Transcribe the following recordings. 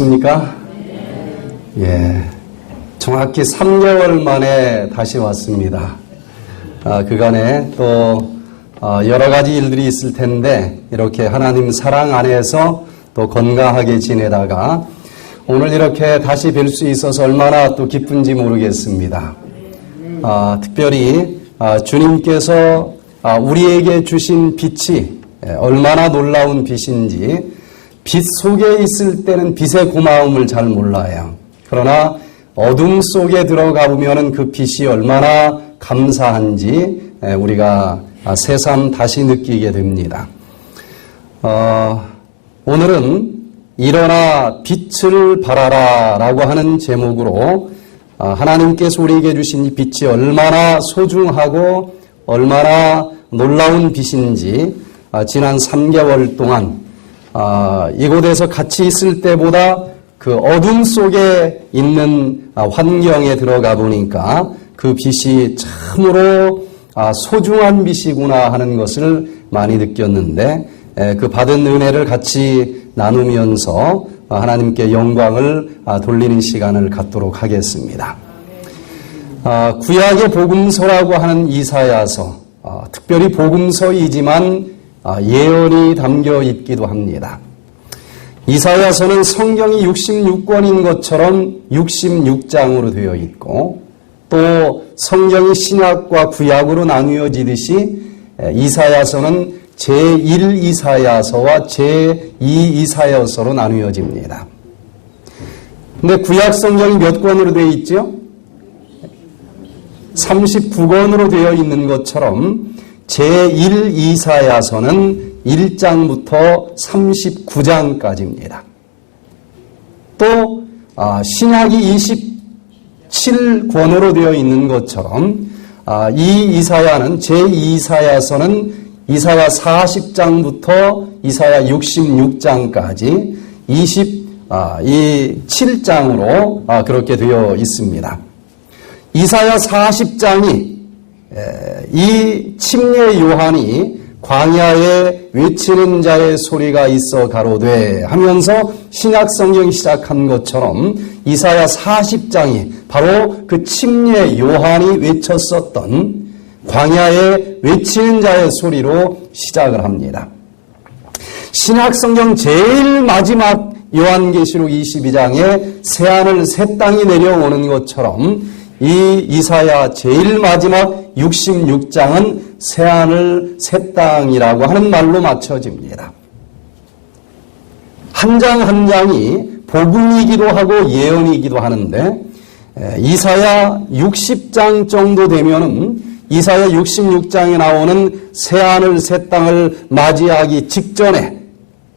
반갑습니까? 예, 정확히 3개월 만에 다시 왔습니다. 그간에 또 여러 가지 일들이 있을 텐데 이렇게 하나님 사랑 안에서 또 건강하게 지내다가 오늘 이렇게 다시 뵐 수 있어서 얼마나 또 기쁜지 모르겠습니다. 특별히 주님께서 우리에게 주신 빛이 얼마나 놀라운 빛인지, 빛 속에 있을 때는 빛의 고마움을 잘 몰라요. 그러나 어둠 속에 들어가 보면 그 빛이 얼마나 감사한지 우리가 새삼 다시 느끼게 됩니다. 오늘은 일어나 빛을 발하라 라고 하는 제목으로 하나님께서 우리에게 주신 이 빛이 얼마나 소중하고 얼마나 놀라운 빛인지 지난 3개월 동안 이곳에서 같이 있을 때보다 그 어둠 속에 있는 환경에 들어가 보니까 그 빛이 참으로 소중한 빛이구나 하는 것을 많이 느꼈는데, 그 받은 은혜를 같이 나누면서 하나님께 영광을 돌리는 시간을 갖도록 하겠습니다. 구약의 복음서라고 하는 이사야서, 특별히 복음서이지만 예언이 담겨 있기도 합니다. 이사야서는 성경이 66권인 것처럼 66장으로 되어 있고, 또 성경이 신약과 구약으로 나누어지듯이 이사야서는 제1 이사야서와 제2 이사야서로 나누어집니다. 근데 구약 성경이 몇 권으로 되어 있죠? 39권으로 되어 있는 것처럼 제1 이사야서는 1장부터 39장까지입니다. 또 신약이 27권으로 되어 있는 것처럼 이 이사야는 제2 이사야서는 이사야 40장부터 이사야 66장까지 27장으로 그렇게 되어 있습니다. 이사야 40장이 이 침례 요한이 광야에 외치는 자의 소리가 있어 가로되 하면서 신약 성경이 시작한 것처럼 이사야 40장이 바로 그 침례 요한이 외쳤었던 광야에 외치는 자의 소리로 시작을 합니다. 신약 성경 제일 마지막 요한계시록 22장에 새하늘 새 땅이 내려오는 것처럼 이 이사야 제일 마지막 66장은 새하늘 새 땅이라고 하는 말로 맞춰집니다. 한 장 한 장이 복음이기도 하고 예언이기도 하는데, 이사야 60장 정도 되면은 이사야 66장에 나오는 새하늘 새 땅을 맞이하기 직전에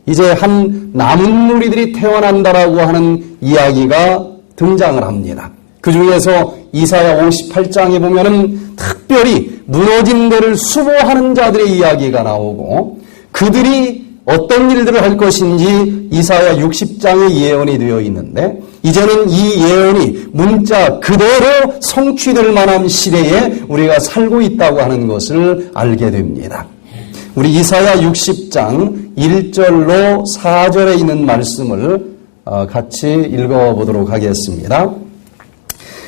이제 한 남은 무리들이 태어난다라고 하는 이야기가 등장을 합니다. 그 중에서 이사야 58장에 보면은 특별히 무너진 데를 수보하는 자들의 이야기가 나오고, 그들이 어떤 일들을 할 것인지 이사야 60장에 예언이 되어 있는데, 이제는 이 예언이 문자 그대로 성취될 만한 시대에 우리가 살고 있다고 하는 것을 알게 됩니다. 우리 이사야 60장 1절로 4절에 있는 말씀을 같이 읽어보도록 하겠습니다.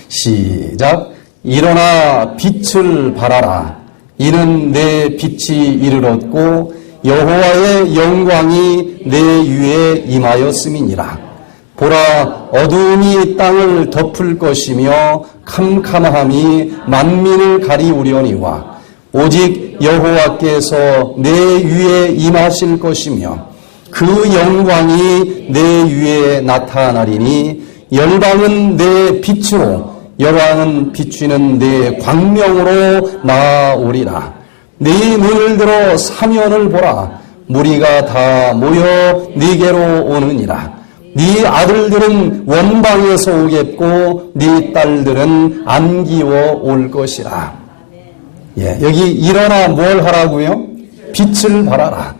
시작. 일어나 빛을 발하라. 이는 내 빛이 이르렀고 여호와의 영광이 내 위에 임하였음이니라. 보라, 어두움이 땅을 덮을 것이며 캄캄함이 만민을 가리우려니와 오직 여호와께서 내 위에 임하실 것이며 그 영광이 내 위에 나타나리니 열방은 내 빛으로 열왕은 비추는 내 광명으로 나아오리라. 네 눈을 들어 사면을 보라. 무리가 다 모여 네게로 오느니라. 네 아들들은 원방에서 오겠고 네 딸들은 안기워 올 것이라. 여기 일어나 뭘 하라고요? 빛을 발하라.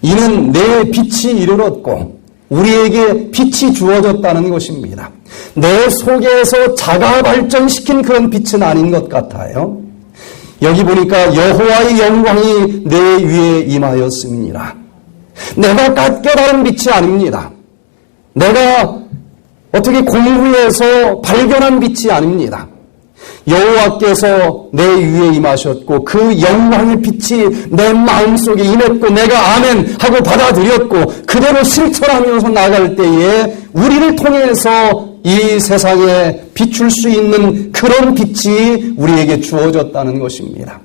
이는 내 빛이 이르렀고 우리에게 빛이 주어졌다는 것입니다. 내 속에서 자가 발전시킨 그런 빛은 아닌 것 같아요. 여기 보니까 여호와의 영광이 내 위에 임하였음이니라. 내가 깨달은 빛이 아닙니다. 내가 어떻게 공부해서 발견한 빛이 아닙니다. 여호와께서 내 위에 임하셨고 그 영광의 빛이 내 마음속에 임했고 내가 아멘 하고 받아들였고 그대로 실천하면서 나갈 때에 우리를 통해서 이 세상에 비출 수 있는 그런 빛이 우리에게 주어졌다는 것입니다.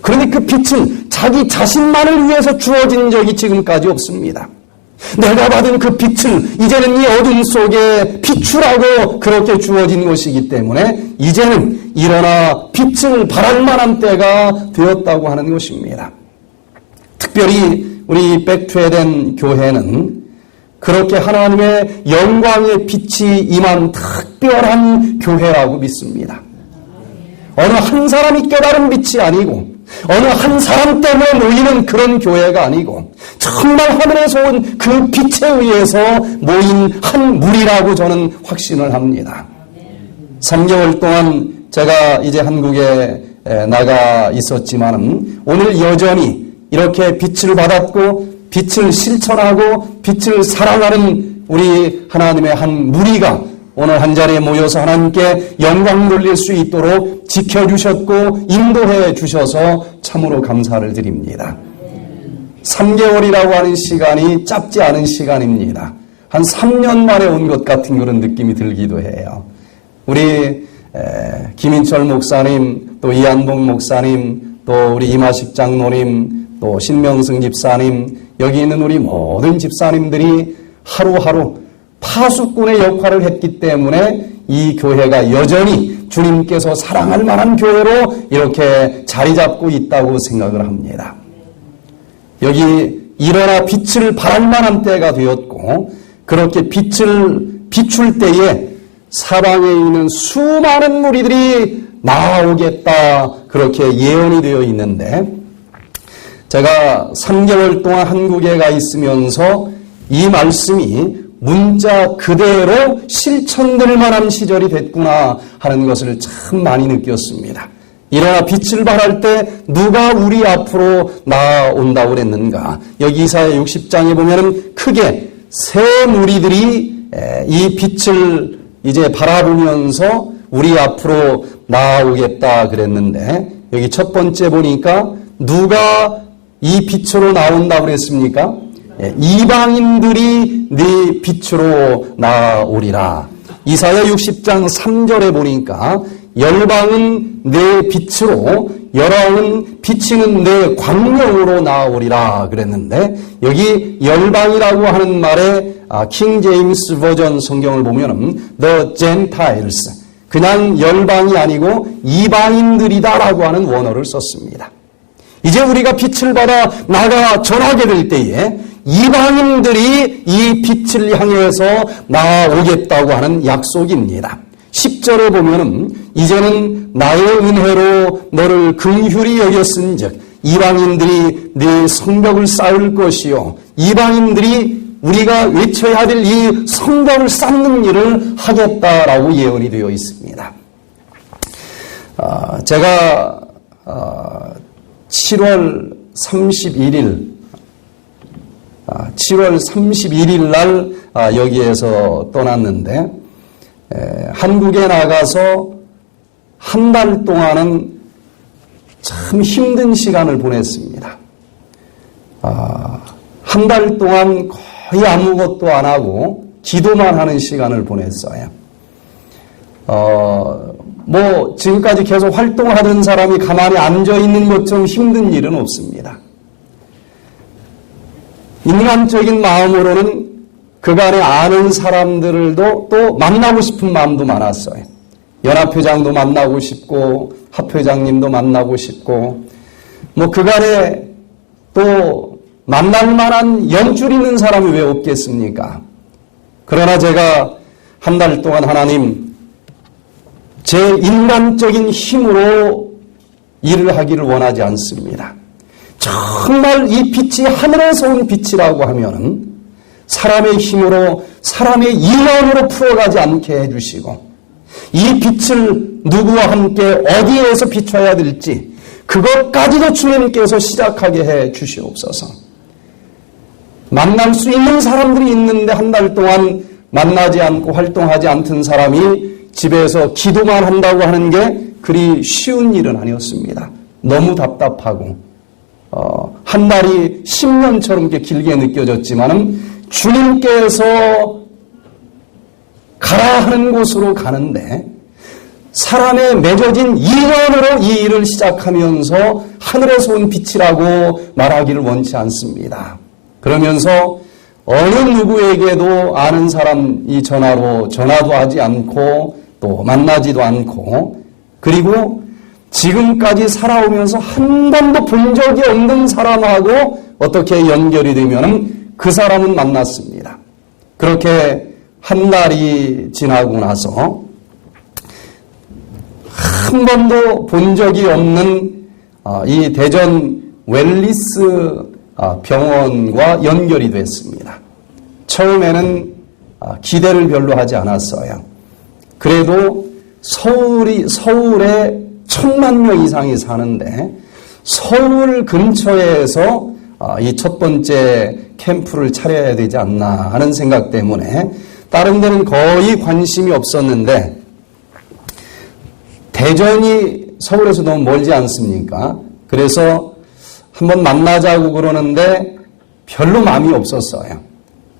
그런데 그 빛은 자기 자신만을 위해서 주어진 적이 지금까지 없습니다. 내가 받은 그 빛을 이제는 이 어둠 속에 비추라고 그렇게 주어진 것이기 때문에 이제는 일어나 빛을 발할 만한 때가 되었다고 하는 것입니다. 특별히 우리 백투에덴 교회는 그렇게 하나님의 영광의 빛이 임한 특별한 교회라고 믿습니다. 어느 한 사람이 깨달은 빛이 아니고 어느 한 사람 때문에 모이는 그런 교회가 아니고 정말 하늘에서 온 그 빛에 의해서 모인 한 무리라고 저는 확신을 합니다. 3개월 동안 제가 이제 한국에 나가 있었지만 오늘 여전히 이렇게 빛을 받았고 빛을 실천하고 빛을 사랑하는 우리 하나님의 한 무리가 오늘 한자리에 모여서 하나님께 영광 돌릴 수 있도록 지켜주셨고 인도해 주셔서 참으로 감사를 드립니다. 3개월이라고 하는 시간이 짧지 않은 시간입니다. 한 3년 만에 온 것 같은 그런 느낌이 들기도 해요. 우리 김인철 목사님, 또 이한봉 목사님, 또 우리 이마식 장로님, 또 신명승 집사님, 여기 있는 우리 모든 집사님들이 하루하루 파수꾼의 역할을 했기 때문에 이 교회가 여전히 주님께서 사랑할 만한 교회로 이렇게 자리 잡고 있다고 생각을 합니다. 여기 일어나 빛을 발할 만한 때가 되었고 그렇게 빛을 비출 때에 사방에 있는 수많은 무리들이 나오겠다 그렇게 예언이 되어 있는데 제가 3개월 동안 한국에 가 있으면서 이 말씀이 문자 그대로 실천될 만한 시절이 됐구나 하는 것을 참 많이 느꼈습니다. 일어나 빛을 발할 때 누가 우리 앞으로 나온다고 그랬는가. 여기 이사야 60장에 보면은 크게 세 무리들이 이 빛을 이제 바라보면서 우리 앞으로 나오겠다 그랬는데 여기 첫 번째 보니까 누가 이 빛으로 나온다고 그랬습니까? 이방인들이 네 빛으로 나오리라. 이사야 60장 3절에 보니까 열방은 내 빛으로 열왕은 비치는 내 광명으로 나오리라 그랬는데 여기 열방이라고 하는 말에 킹 제임스 버전 성경을 보면은 the Gentiles 그냥 열방이 아니고 이방인들이다라고 하는 원어를 썼습니다. 이제 우리가 빛을 받아 나가 전하게 될 때에 이방인들이 이 빛을 향해서 나오겠다고 하는 약속입니다. 10절에 보면은 이제는 나의 은혜로 너를 긍휼히 여겼은즉 이방인들이 네 성벽을 쌓을 것이요 이방인들이 우리가 외쳐야 될 이 성벽을 쌓는 일을 하겠다라고 예언이 되어 있습니다. 제가 7월 31일 날 여기에서 떠났는데 한국에 나가서 한 달 동안은 참 힘든 시간을 보냈습니다. 한 달 동안 거의 아무것도 안 하고 기도만 하는 시간을 보냈어요. 지금까지 계속 활동하던 사람이 가만히 앉아있는 것처럼 힘든 일은 없습니다. 인간적인 마음으로는 그간에 아는 사람들도 또 만나고 싶은 마음도 많았어요. 연합회장도 만나고 싶고 합회장님도 만나고 싶고 그간에 또 만날 만한 연줄 있는 사람이 왜 없겠습니까? 그러나 제가 한 달 동안 하나님 제 인간적인 힘으로 일을 하기를 원하지 않습니다. 정말 이 빛이 하늘에서 온 빛이라고 하면 사람의 힘으로 사람의 일원으로 풀어가지 않게 해주시고 이 빛을 누구와 함께 어디에서 비춰야 될지 그것까지도 주님께서 시작하게 해 주시옵소서. 만날 수 있는 사람들이 있는데 한 달 동안 만나지 않고 활동하지 않던 사람이 집에서 기도만 한다고 하는 게 그리 쉬운 일은 아니었습니다. 너무 답답하고 한 달이 10년처럼 길게 느껴졌지만은 주님께서 가라 하는 곳으로 가는데 사람의 맺어진 인연으로 이 일을 시작하면서 하늘에서 온 빛이라고 말하기를 원치 않습니다. 그러면서 어느 누구에게도 아는 사람이 전화도 하지 않고 또 만나지도 않고 그리고 지금까지 살아오면서 한 번도 본 적이 없는 사람하고 어떻게 연결이 되면 그 사람은 만났습니다. 그렇게 한 달이 지나고 나서 한 번도 본 적이 없는 이 대전 웰리스 병원과 연결이 됐습니다. 처음에는 기대를 별로 하지 않았어요. 그래도 서울에 1,000만 명 이상이 사는데 서울 근처에서 이 첫 번째 캠프를 차려야 되지 않나 하는 생각 때문에 다른 데는 거의 관심이 없었는데 대전이 서울에서 너무 멀지 않습니까? 그래서 한번 만나자고 그러는데 별로 마음이 없었어요.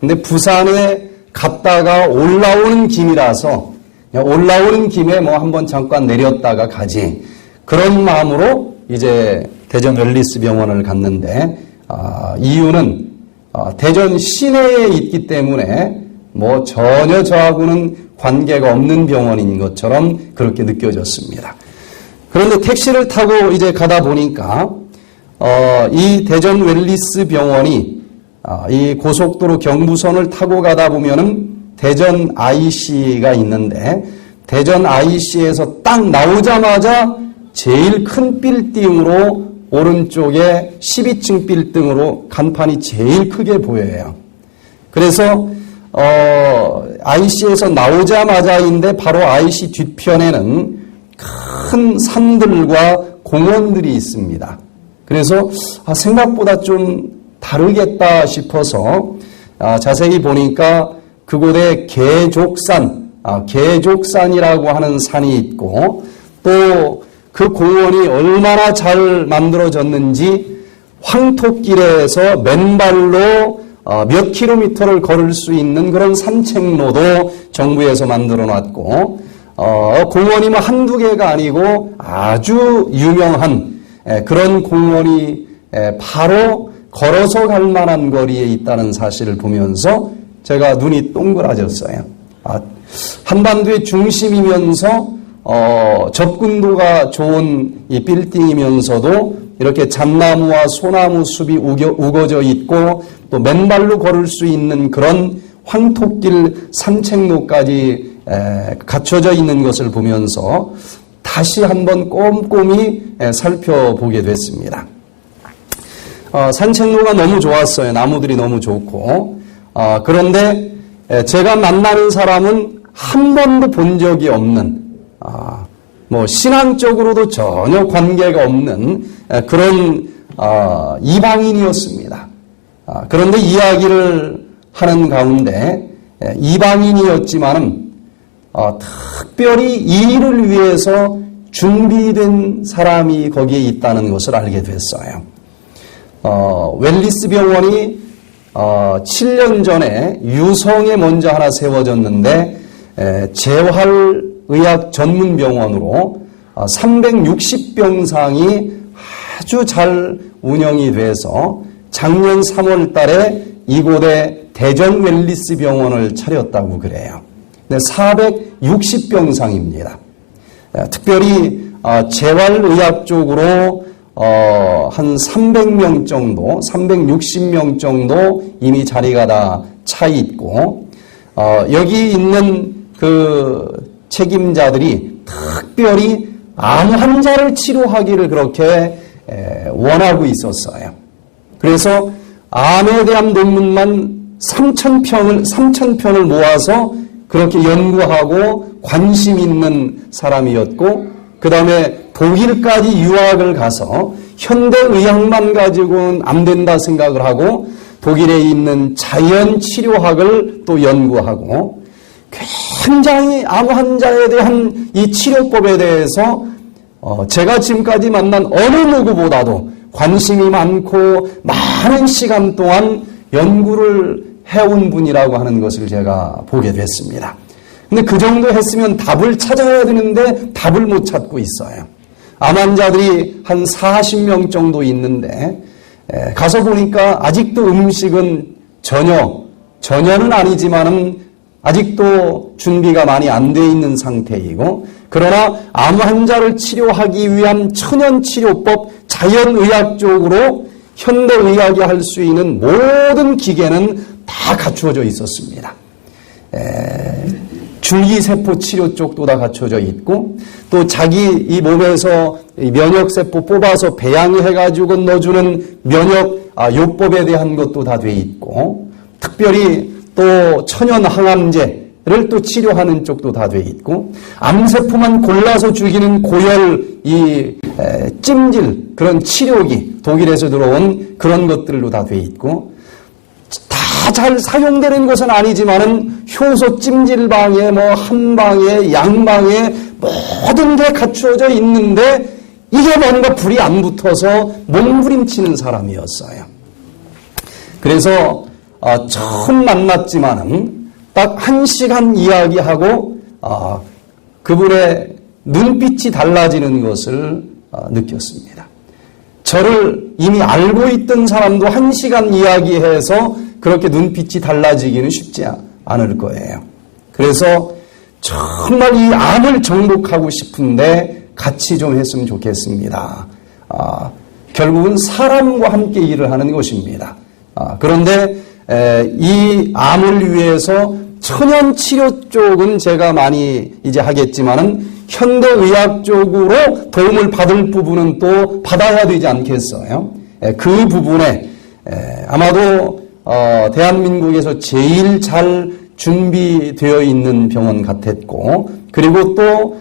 근데 부산에 갔다가 올라오는 김이라서 올라오는 김에 뭐 한번 잠깐 내렸다가 가지. 그런 마음으로 이제 대전 웰리스 병원을 갔는데 이유는 대전 시내에 있기 때문에 뭐 전혀 저하고는 관계가 없는 병원인 것처럼 그렇게 느껴졌습니다. 그런데 택시를 타고 이제 가다 보니까 이 대전 웰리스 병원이 이 고속도로 경부선을 타고 가다 보면은 대전 IC가 있는데 대전 IC에서 딱 나오자마자 제일 큰 빌딩으로 오른쪽에 12층 빌딩으로 간판이 제일 크게 보여요. 그래서 IC에서 나오자마자인데 바로 IC 뒤편에는 큰 산들과 공원들이 있습니다. 그래서 생각보다 좀 다르겠다 싶어서 자세히 보니까 그곳에 개족산이라고 하는 산이 있고 또 그 공원이 얼마나 잘 만들어졌는지 황토길에서 맨발로 몇 킬로미터를 걸을 수 있는 그런 산책로도 정부에서 만들어 놨고 공원이 뭐 한두 개가 아니고 아주 유명한 그런 공원이 바로 걸어서 갈 만한 거리에 있다는 사실을 보면서 제가 눈이 동그라졌어요. 한반도의 중심이면서 접근도가 좋은 이 빌딩이면서도 이렇게 잣나무와 소나무 숲이 우거져 있고 또 맨발로 걸을 수 있는 그런 황토길 산책로까지 갖춰져 있는 것을 보면서 다시 한번 꼼꼼히 살펴보게 됐습니다. 산책로가 너무 좋았어요. 나무들이 너무 좋고 그런데 제가 만나는 사람은 한 번도 본 적이 없는 뭐 신앙적으로도 전혀 관계가 없는 그런 이방인이었습니다. 그런데 이야기를 하는 가운데 이방인이었지만은 특별히 이 일을 위해서 준비된 사람이 거기에 있다는 것을 알게 됐어요. 웰리스 병원이 7년 전에 유성에 먼저 하나 세워졌는데 재활의학 전문병원으로 360병상이 아주 잘 운영이 돼서 작년 3월 달에 이곳에 대전 웰리스 병원을 차렸다고 그래요. 460병상입니다. 특별히 재활의학 쪽으로 한 300명 정도, 360명 정도 이미 자리가 다 차 있고 여기 있는 그 책임자들이 특별히 암 환자를 치료하기를 그렇게 원하고 있었어요. 그래서 암에 대한 논문만 3,000편을 모아서 그렇게 연구하고 관심 있는 사람이었고 그 다음에 독일까지 유학을 가서 현대의학만 가지고는 안 된다 생각을 하고 독일에 있는 자연치료학을 또 연구하고 굉장히 암 환자에 대한 이 치료법에 대해서 제가 지금까지 만난 어느 누구보다도 관심이 많고 많은 시간 동안 연구를 해온 분이라고 하는 것을 제가 보게 됐습니다. 근데 그 정도 했으면 답을 찾아야 되는데 답을 못 찾고 있어요. 암 환자들이 한 40명 정도 있는데 가서 보니까 아직도 음식은 전혀는 아니지만은 아직도 준비가 많이 안 돼 있는 상태이고, 그러나 암 환자를 치료하기 위한 천연치료법, 자연의학적으로 현대의학이 할 수 있는 모든 기계는 다 갖추어져 있었습니다. 줄기세포 치료 쪽도 다 갖춰져 있고, 또 자기 이 몸에서 면역세포 뽑아서 배양해가지고 넣어주는 요법에 대한 것도 다 돼 있고, 특별히 또 천연 항암제를 또 치료하는 쪽도 다 돼 있고, 암세포만 골라서 죽이는 고열 찜질 그런 치료기, 독일에서 들어온 그런 것들로 다 돼 있고, 다 잘 사용되는 것은 아니지만은 효소 찜질방에 한방에 양방에 모든 게 갖추어져 있는데 이게 뭔가 불이 안 붙어서 몸부림치는 사람이었어요. 그래서 처음 만났지만은 딱 1시간 이야기하고 그분의 눈빛이 달라지는 것을 느꼈습니다. 저를 이미 알고 있던 사람도 1시간 이야기해서 그렇게 눈빛이 달라지기는 쉽지 않을 거예요. 그래서 정말 이 암을 정복하고 싶은데 같이 좀 했으면 좋겠습니다. 결국은 사람과 함께 일을 하는 것입니다. 그런데 이 암을 위해서 천연치료 쪽은 제가 많이 이제 하겠지만은 현대의학적으로 도움을 받을 부분은 또 받아야 되지 않겠어요? 그 부분에 아마도 대한민국에서 제일 잘 준비되어 있는 병원 같았고, 그리고 또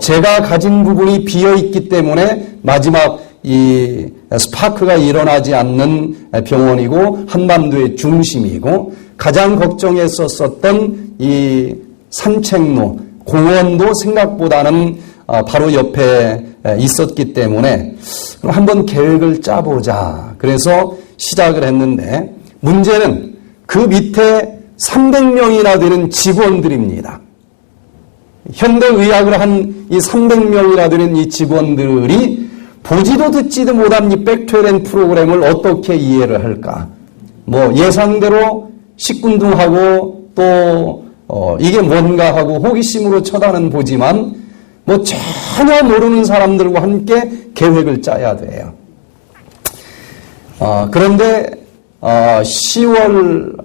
제가 가진 부분이 비어있기 때문에 마지막 이 스파크가 일어나지 않는 병원이고 한반도의 중심이고, 가장 걱정했었던 이 산책로, 공원도 생각보다는 바로 옆에 있었기 때문에 한번 계획을 짜보자. 그래서 시작을 했는데, 문제는 그 밑에 300명이나 되는 직원들입니다. 현대의학을 한 이 300명이나 되는 이 직원들이 보지도 듣지도 못한 이 백투앤 프로그램을 어떻게 이해를 할까? 예상대로 시큰둥하고 또 이게 뭔가 하고 호기심으로 쳐다는 보지만 전혀 모르는 사람들과 함께 계획을 짜야 돼요. 그런데 10월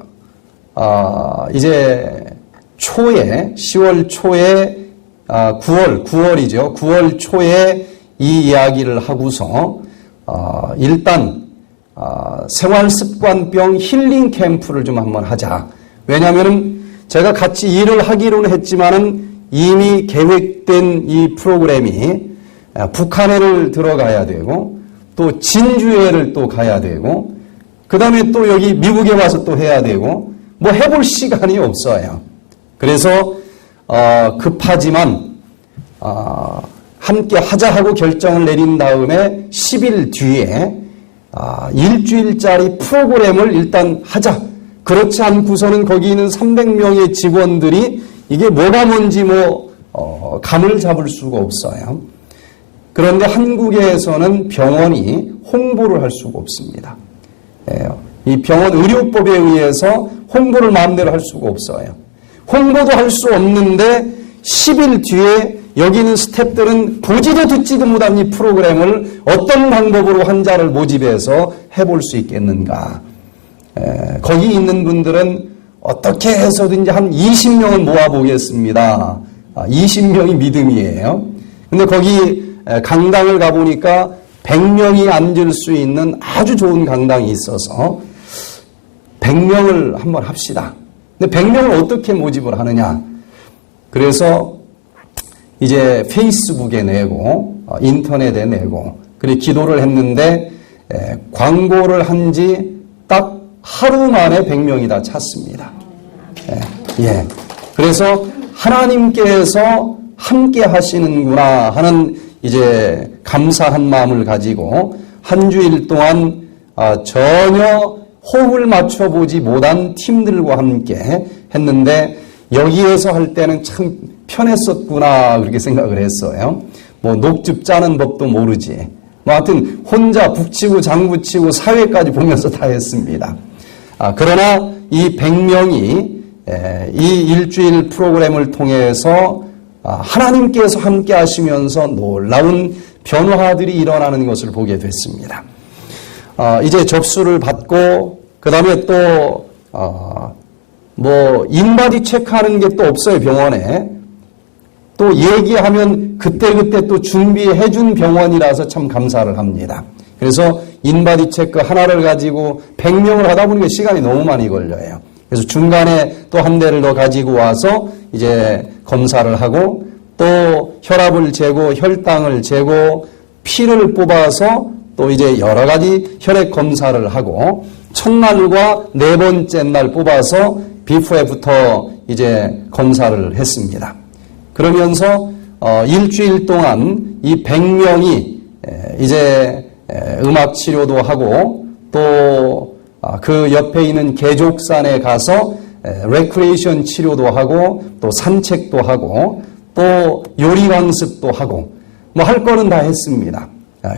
이제 초에 10월 초에 9월 초에 이 이야기를 하고서 일단 생활습관병 힐링 캠프를 좀 한번 하자. 왜냐하면 제가 같이 일을 하기로는 했지만은 이미 계획된 이 프로그램이 북한에를 들어가야 되고 또 진주에를 또 가야 되고 그 다음에 또 여기 미국에 와서 또 해야 되고 해볼 시간이 없어요. 그래서 급하지만 함께 하자 하고 결정을 내린 다음에 10일 뒤에 일주일짜리 프로그램을 일단 하자. 그렇지 않고서는 거기 있는 300명의 직원들이 이게 뭐가 뭔지 감을 잡을 수가 없어요. 그런데 한국에서는 병원이 홍보를 할 수가 없습니다. 이 병원 의료법에 의해서 홍보를 마음대로 할 수가 없어요. 홍보도 할 수 없는데 10일 뒤에 여기 있는 스태프들은 보지도 듣지도 못한 이 프로그램을 어떤 방법으로 환자를 모집해서 해볼 수 있겠는가. 거기 있는 분들은 어떻게 해서든지 한 20명을 모아보겠습니다. 20명이 믿음이에요. 근데 거기 강당을 가보니까 100명이 앉을 수 있는 아주 좋은 강당이 있어서 100명을 한번 합시다. 근데 100명을 어떻게 모집을 하느냐. 그래서 이제 페이스북에 내고 인터넷에 내고 그리고 기도를 했는데 광고를 한 지 딱 하루 만에 100명이 다 찼습니다. 그래서 하나님께서 함께 하시는구나 하는 이제 감사한 마음을 가지고 한 주일 동안 전혀 호흡을 맞춰보지 못한 팀들과 함께 했는데 여기에서 할 때는 참 편했었구나 그렇게 생각을 했어요. 뭐 녹즙 짜는 법도 모르지. 뭐 하여튼 혼자 북치고 장구치고 사회까지 보면서 다 했습니다. 그러나 이 100명이 이 일주일 프로그램을 통해서 하나님께서 함께 하시면서 놀라운 변화들이 일어나는 것을 보게 됐습니다. 이제 접수를 받고 그 다음에 또 뭐 인바디 체크하는 게 또 없어요. 병원에 또 얘기하면 그때그때 또 준비해 준 병원이라서 참 감사를 합니다. 그래서 인바디 체크 하나를 가지고 100명을 하다 보니까 시간이 너무 많이 걸려요. 그래서 중간에 또 한 대를 더 가지고 와서 이제 검사를 하고 또 혈압을 재고 혈당을 재고 피를 뽑아서 또 이제 여러 가지 혈액 검사를 하고 첫날과 네 번째 날 뽑아서 비포에부터 이제 검사를 했습니다. 그러면서 일주일 동안 이 100명이 이제 음악 치료도 하고 또 그 옆에 있는 개족산에 가서 레크레이션 치료도 하고 또 산책도 하고 또 요리 강습도 하고 뭐 할 거는 다 했습니다.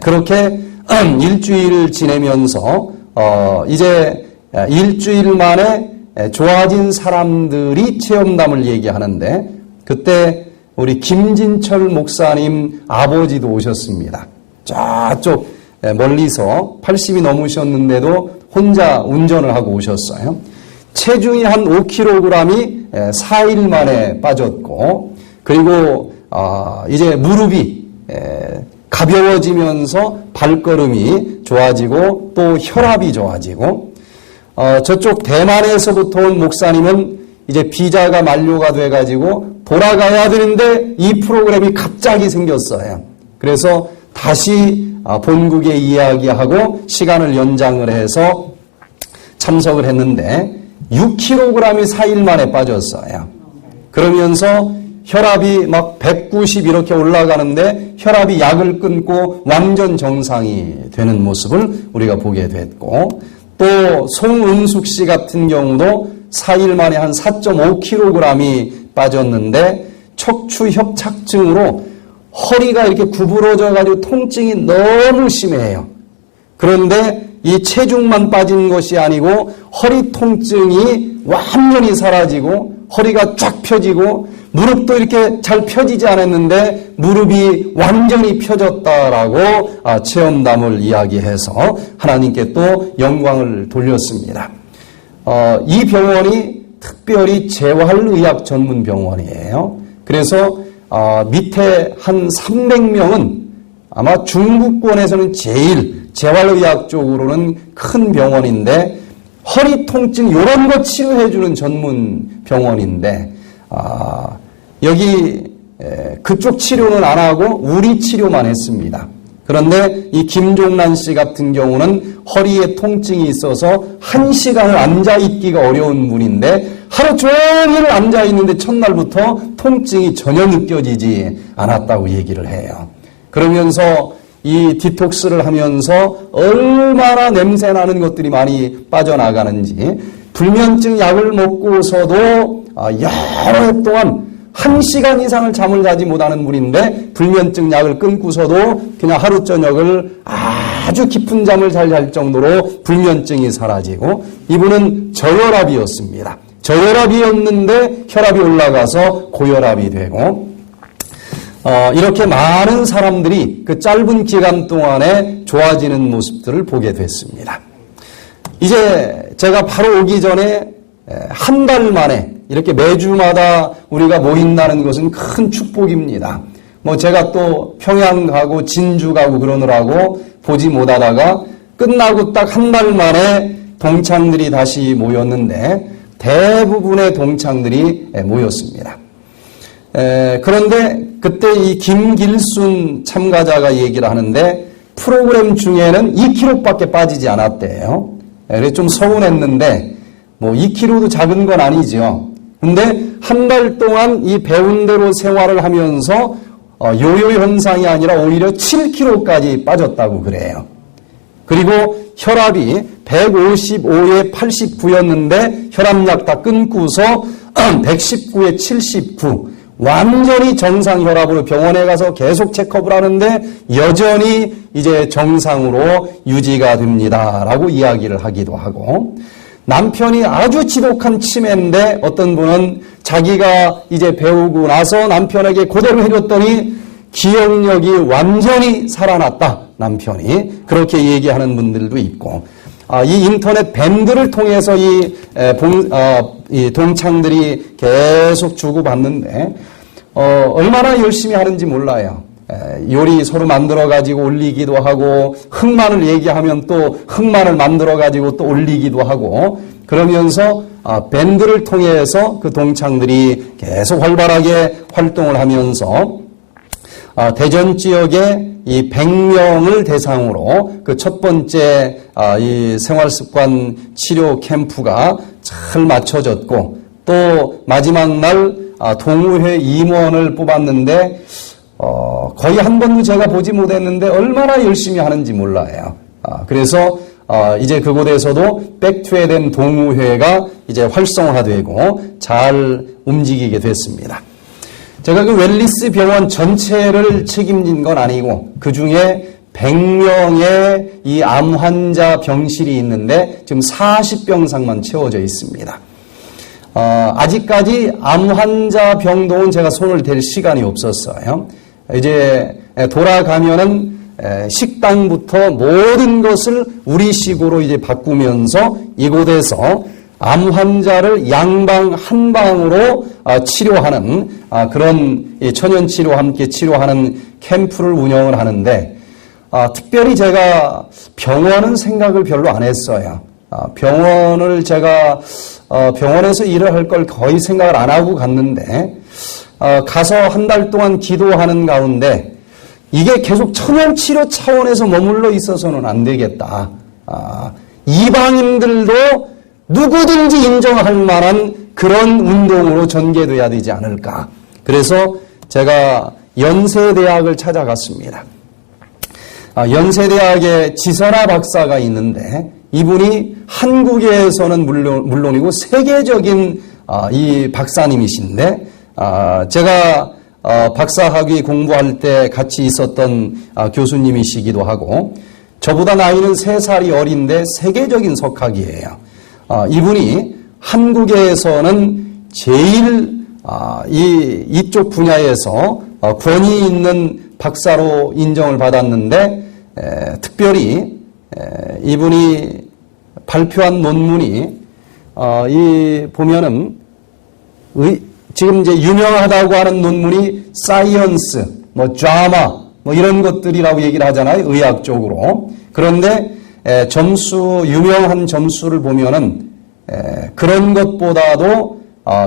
그렇게 일주일 지내면서 이제 일주일 만에 좋아진 사람들이 체험담을 얘기하는데 그때 우리 김진철 목사님 아버지도 오셨습니다. 저쪽 멀리서 80이 넘으셨는데도 혼자 운전을 하고 오셨어요. 체중이 한 5kg이 4일 만에 빠졌고 그리고 이제 무릎이 가벼워지면서 발걸음이 좋아지고 또 혈압이 좋아지고 저쪽 대만에서부터 온 목사님은 이제 비자가 만료가 돼가지고 돌아가야 되는데 이 프로그램이 갑자기 생겼어요. 그래서 다시 본국에 이야기하고 시간을 연장을 해서 참석을 했는데 6kg이 4일 만에 빠졌어요. 그러면서 혈압이 막 190 이렇게 올라가는데 혈압이 약을 끊고 완전 정상이 되는 모습을 우리가 보게 됐고 또 송은숙 씨 같은 경우도 4일 만에 한 4.5kg이 빠졌는데 척추 협착증으로 허리가 이렇게 구부러져 가지고 통증이 너무 심해요. 그런데 이 체중만 빠진 것이 아니고 허리 통증이 완전히 사라지고 허리가 쫙 펴지고 무릎도 이렇게 잘 펴지지 않았는데 무릎이 완전히 펴졌다라고 체험담을 이야기해서 하나님께 또 영광을 돌렸습니다. 이 병원이 특별히 재활의학 전문 병원이에요. 그래서 밑에 한 300명은 아마 중부권에서는 제일 재활의학 쪽으로는 큰 병원인데 허리 통증 이런 거 치료해주는 전문 병원인데 여기 그쪽 치료는 안 하고 우리 치료만 했습니다. 그런데 이 김종란 씨 같은 경우는 허리에 통증이 있어서 1시간을 앉아있기가 어려운 분인데 하루 종일 앉아있는데 첫날부터 통증이 전혀 느껴지지 않았다고 얘기를 해요. 그러면서 이 디톡스를 하면서 얼마나 냄새나는 것들이 많이 빠져나가는지 불면증 약을 먹고서도 여러 해 동안 1시간 이상을 잠을 자지 못하는 분인데 불면증 약을 끊고서도 그냥 하루 저녁을 아주 깊은 잠을 잘 잘 정도로 불면증이 사라지고 이분은 저혈압이었습니다. 저혈압이었는데 혈압이 올라가서 고혈압이 되고 이렇게 많은 사람들이 그 짧은 기간 동안에 좋아지는 모습들을 보게 됐습니다. 이제 제가 바로 오기 전에 한 달 만에 이렇게 매주마다 우리가 모인다는 것은 큰 축복입니다. 뭐 제가 또 평양 가고 진주 가고 그러느라고 보지 못하다가 끝나고 딱 한 달 만에 동창들이 다시 모였는데 대부분의 동창들이 모였습니다. 그런데 그때 이 김길순 참가자가 얘기를 하는데 프로그램 중에는 2kg밖에 빠지지 않았대요. 그래서 좀 서운했는데 뭐 2kg도 작은 건 아니죠. 근데 한 달 동안 이 배운 대로 생활을 하면서 요요 현상이 아니라 오히려 7kg까지 빠졌다고 그래요. 그리고 혈압이 155에 89였는데 혈압약 다 끊고서 119에 79, 완전히 정상 혈압으로 병원에 가서 계속 체크업을 하는데 여전히 이제 정상으로 유지가 됩니다라고 이야기를 하기도 하고, 남편이 아주 지독한 치매인데 어떤 분은 자기가 이제 배우고 나서 남편에게 그대로 해줬더니 기억력이 완전히 살아났다, 남편이. 그렇게 얘기하는 분들도 있고, 이 인터넷 밴드를 통해서 이 동창들이 계속 주고받는데, 얼마나 열심히 하는지 몰라요. 요리 서로 만들어가지고 올리기도 하고, 흑마늘 얘기하면 또 흑마늘 만들어가지고 또 올리기도 하고, 그러면서 밴드를 통해서 그 동창들이 계속 활발하게 활동을 하면서 대전 지역에 이 100명을 대상으로 그 첫 번째 이 생활습관 치료 캠프가 잘 맞춰졌고, 또 마지막 날 동우회 임원을 뽑았는데 거의 한 번도 제가 보지 못했는데 얼마나 열심히 하는지 몰라요. 그래서 이제 그곳에서도 백투에 동우회가 이제 활성화되고 잘 움직이게 됐습니다. 제가 그 웰리스 병원 전체를 책임진 건 아니고 그 중에 100명의 이 암 환자 병실이 있는데 지금 40병상만 채워져 있습니다. 아직까지 암 환자 병동은 제가 손을 댈 시간이 없었어요. 이제 돌아가면은 식당부터 모든 것을 우리식으로 이제 바꾸면서 이곳에서 암 환자를 양방 한방으로 치료하는 그런 천연치료와 함께 치료하는 캠프를 운영을 하는데, 특별히 제가 병원은 생각을 별로 안 했어요. 병원을 제가 병원에서 일을 할 걸 거의 생각을 안 하고 갔는데, 가서 한 달 동안 기도하는 가운데 이게 계속 천연치료 차원에서 머물러 있어서는 안 되겠다. 이방인들도 누구든지 인정할 만한 그런 운동으로 전개돼야 되지 않을까. 그래서 제가 연세대학을 찾아갔습니다. 연세대학에 지선아 박사가 있는데 이분이 한국에서는 물론이고 세계적인 이 박사님이신데, 제가 박사학위 공부할 때 같이 있었던 교수님이시기도 하고, 저보다 나이는 3살이 어린데 세계적인 석학이에요. 이분이 한국에서는 제일 이쪽 분야에서 권위 있는 박사로 인정을 받았는데, 특별히 이분이 발표한 논문이 보면은 지금 이제 유명하다고 하는 논문이 사이언스, 드라마, 이런 것들이라고 얘기를 하잖아요, 의학적으로. 그런데 유명한 점수를 보면은 그런 것보다도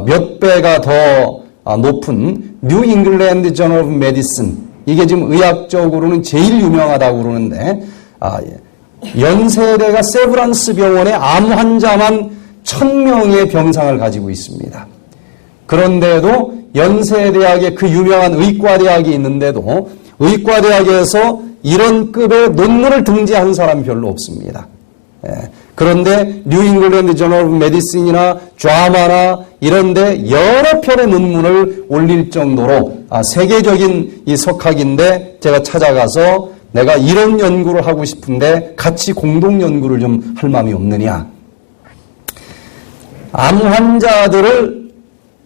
몇 배가 더 높은 뉴 잉글랜드 저널 오브 메디슨, 이게 지금 의학적으로는 제일 유명하다고 그러는데, 연세대가 세브란스 병원에 암 환자만 1000명의 병상을 가지고 있습니다. 그런데도 연세대학에 그 유명한 의과대학이 있는데도 의과대학에서 이런 급의 논문을 등재한 사람이 별로 없습니다. 그런데 뉴 잉글랜드 저널 오브 메디슨이나 드라마나 이런데 여러 편의 논문을 올릴 정도로 세계적인 이 석학인데, 제가 찾아가서 내가 이런 연구를 하고 싶은데 같이 공동 연구를 좀 할 마음이 없느냐. 암 환자들을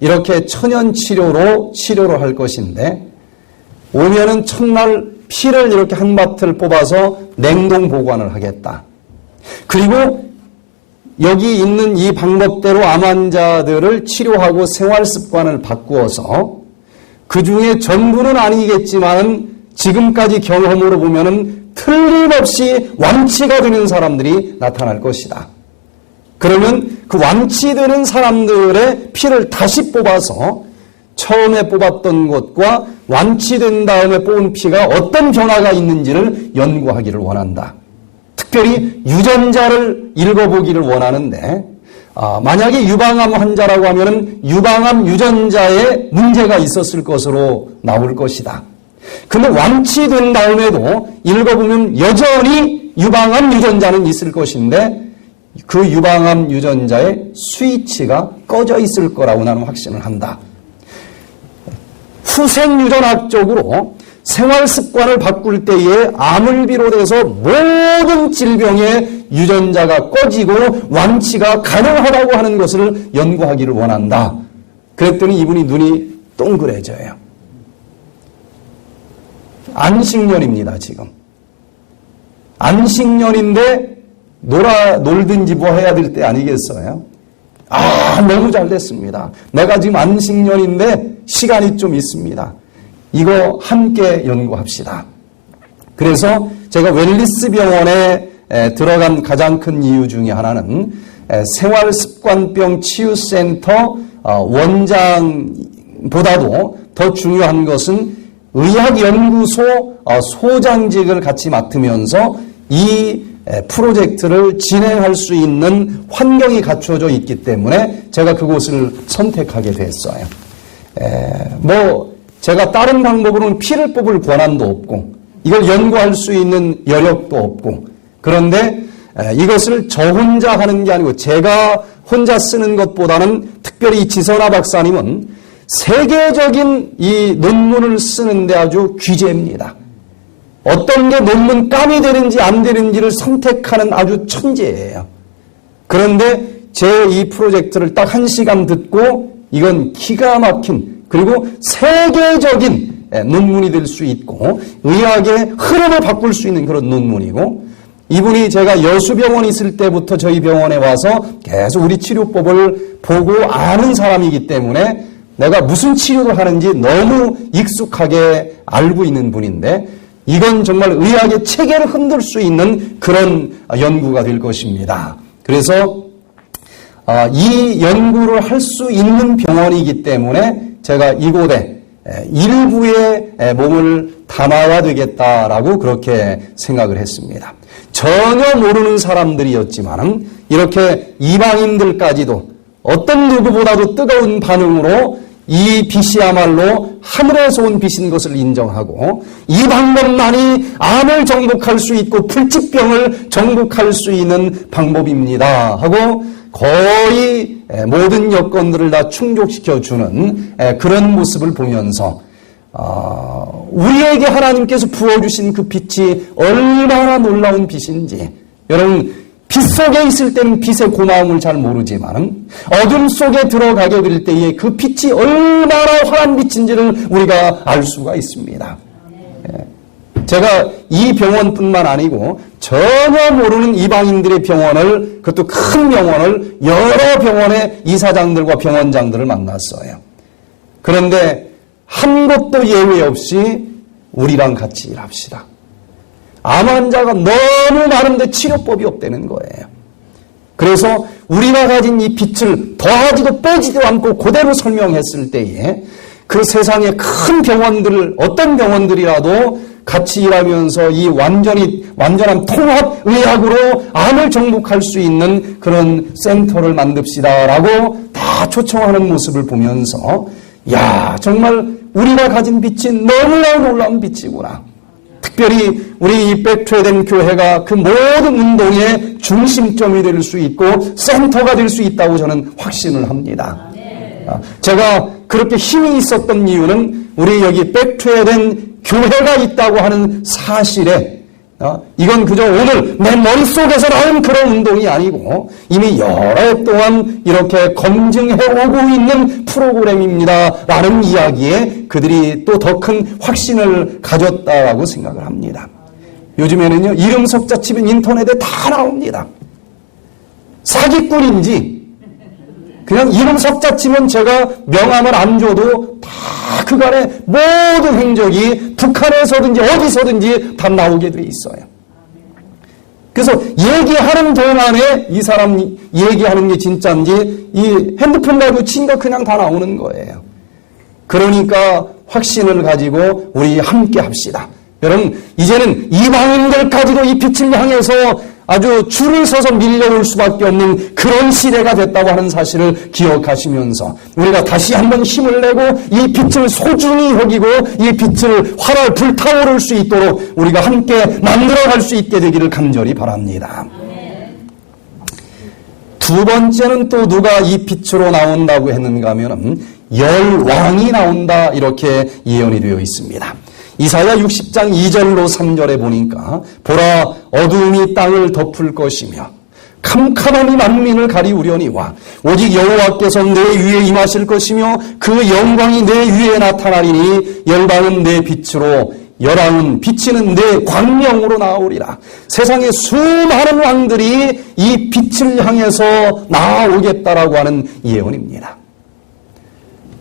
이렇게 천연치료로 치료를 할 것인데, 오면은 첫날 피를 이렇게 한 바틀 뽑아서 냉동 보관을 하겠다. 그리고 여기 있는 이 방법대로 암 환자들을 치료하고 생활 습관을 바꾸어서, 그 중에 전부는 아니겠지만 지금까지 경험으로 보면은 틀림없이 완치가 되는 사람들이 나타날 것이다. 그러면 그 완치되는 사람들의 피를 다시 뽑아서 처음에 뽑았던 것과 완치된 다음에 뽑은 피가 어떤 변화가 있는지를 연구하기를 원한다. 특별히 유전자를 읽어보기를 원하는데, 만약에 유방암 환자라고 하면은 유방암 유전자에 문제가 있었을 것으로 나올 것이다. 근데 완치된 다음에도 읽어보면 여전히 유방암 유전자는 있을 것인데 그 유방암 유전자의 스위치가 꺼져 있을 거라고 나는 확신을 한다. 후생유전학적으로 생활 습관을 바꿀 때에 암을 비롯해서 모든 질병의 유전자가 꺼지고 완치가 가능하다고 하는 것을 연구하기를 원한다. 그랬더니 이분이 눈이 동그래져요. 안식년입니다, 지금. 안식년인데 놀든지 뭐 해야 될 때 아니겠어요? 너무 잘 됐습니다. 내가 지금 안식년인데 시간이 좀 있습니다. 이거 함께 연구합시다. 그래서 제가 웰리스 병원에 들어간 가장 큰 이유 중에 하나는 생활습관병 치유센터 원장보다도 더 중요한 것은 의학연구소 소장직을 같이 맡으면서 이 프로젝트를 진행할 수 있는 환경이 갖춰져 있기 때문에 제가 그곳을 선택하게 됐어요. 제가 다른 방법으로는 피를 뽑을 권한도 없고 이걸 연구할 수 있는 여력도 없고 그런데 이것을 저 혼자 하는 게 아니고 제가 혼자 쓰는 것보다는 특별히 지선아 박사님은 세계적인 이 논문을 쓰는데 아주 귀재입니다. 어떤 게 논문감이 되는지 안 되는지를 선택하는 아주 천재예요. 그런데 제 이 프로젝트를 딱 1시간 듣고 이건 기가 막힌 그리고 세계적인 논문이 될 수 있고 의학의 흐름을 바꿀 수 있는 그런 논문이고 이분이 제가 여수병원에 있을 때부터 저희 병원에 와서 계속 우리 치료법을 보고 아는 사람이기 때문에 내가 무슨 치료를 하는지 너무 익숙하게 알고 있는 분인데 이건 정말 의학의 체계를 흔들 수 있는 그런 연구가 될 것입니다. 그래서 이 연구를 할 수 있는 병원이기 때문에 제가 이곳에 일부의 몸을 담아야 되겠다라고 그렇게 생각을 했습니다. 전혀 모르는 사람들이었지만은 이렇게 이방인들까지도 어떤 누구보다도 뜨거운 반응으로 이 빛이야말로 하늘에서 온 빛인 것을 인정하고 이 방법만이 암을 정복할 수 있고 불치병을 정복할 수 있는 방법입니다 하고 거의 모든 여건들을 다 충족시켜주는 그런 모습을 보면서 우리에게 하나님께서 부어주신 그 빛이 얼마나 놀라운 빛인지 여러분 빛 속에 있을 때는 빛의 고마움을 잘 모르지만 어둠 속에 들어가게 될 때에 그 빛이 얼마나 환한 빛인지를 우리가 알 수가 있습니다. 제가 이 병원뿐만 아니고 전혀 모르는 이방인들의 병원을 그것도 큰 병원을 여러 병원의 이사장들과 병원장들을 만났어요. 그런데 한 곳도 예외 없이 우리랑 같이 일합시다. 암 환자가 너무 많은데 치료법이 없다는 거예요. 그래서 우리가 가진 이 빛을 더하지도 빼지도 않고 그대로 설명했을 때에 그 세상의 큰 병원들을 어떤 병원들이라도 같이 일하면서 이 완전한 통합의학으로 암을 정복할 수 있는 그런 센터를 만듭시다라고 다 초청하는 모습을 보면서 야 정말 우리가 가진 빛이 너무나 놀라운 빛이구나. 특별히 우리 이 백트웨덴 교회가 그 모든 운동의 중심점이 될 수 있고 센터가 될 수 있다고 저는 확신을 합니다. 제가 그렇게 힘이 있었던 이유는 우리 여기 백트웨덴 교회가 있다고 하는 사실에 이건 그저 오늘 내 머릿속에서 나온 그런 운동이 아니고 이미 여러 해 동안 이렇게 검증해 오고 있는 프로그램입니다 라는 이야기에 그들이 또 더 큰 확신을 가졌다라고 생각을 합니다. 요즘에는요 이름 석자 치면 인터넷에 다 나옵니다. 사기꾼인지 그냥 이름 석자 치면 제가 명함을 안 줘도 다 그간의 모든 행적이 북한에서든지 어디서든지 다 나오게 돼 있어요. 그래서 얘기하는 동안에 이 사람 얘기하는 게 진짜인지 이 핸드폰 가지고 친거 그냥 다 나오는 거예요. 그러니까 확신을 가지고 우리 함께 합시다. 여러분 이제는 이방인들까지도 이 빛을 향해서 아주 줄을 서서 밀려올 수밖에 없는 그런 시대가 됐다고 하는 사실을 기억하시면서 우리가 다시 한번 힘을 내고 이 빛을 소중히 여기고 이 빛을 활활 불타오를 수 있도록 우리가 함께 만들어갈 수 있게 되기를 간절히 바랍니다. 두 번째는 또 누가 이 빛으로 나온다고 했는가 하면 열왕이 나온다 이렇게 예언이 되어 있습니다. 이사야 60장 2절로 3절에 보니까 보라 어두움이 땅을 덮을 것이며 캄캄함이 만민을 가리우려니와 오직 여호와께서 내 위에 임하실 것이며 그 영광이 내 위에 나타나리니 열방은 내 빛으로 열왕은 비치는 내 광명으로 나오리라. 세상의 수많은 왕들이 이 빛을 향해서 나오겠다라고 하는 예언입니다.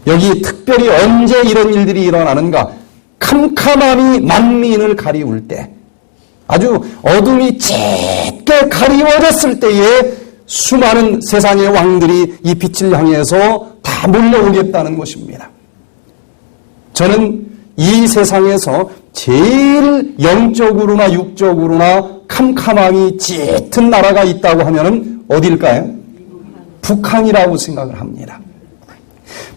여기 특별히 언제 이런 일들이 일어나는가? 캄캄함이 만민을 가리울 때, 아주 어둠이 짙게 가리워졌을 때에 수많은 세상의 왕들이 이 빛을 향해서 다 몰려오겠다는 것입니다. 저는 이 세상에서 제일 영적으로나 육적으로나 캄캄함이 짙은 나라가 있다고 하면 어디일까요? 북한이라고 생각을 합니다.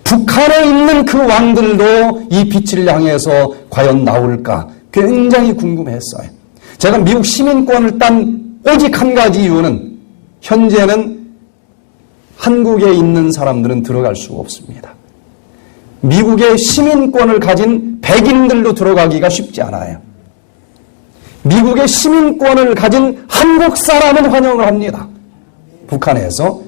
북한에 있는 그 왕들도 이 빛을 향해서 과연 나올까 굉장히 궁금했어요. 제가 미국 시민권을 딴 오직 한 가지 이유는 현재는 한국에 있는 사람들은 들어갈 수가 없습니다. 미국의 시민권을 가진 백인들도 들어가기가 쉽지 않아요. 미국의 시민권을 가진 한국 사람은 환영을 합니다. 북한에서.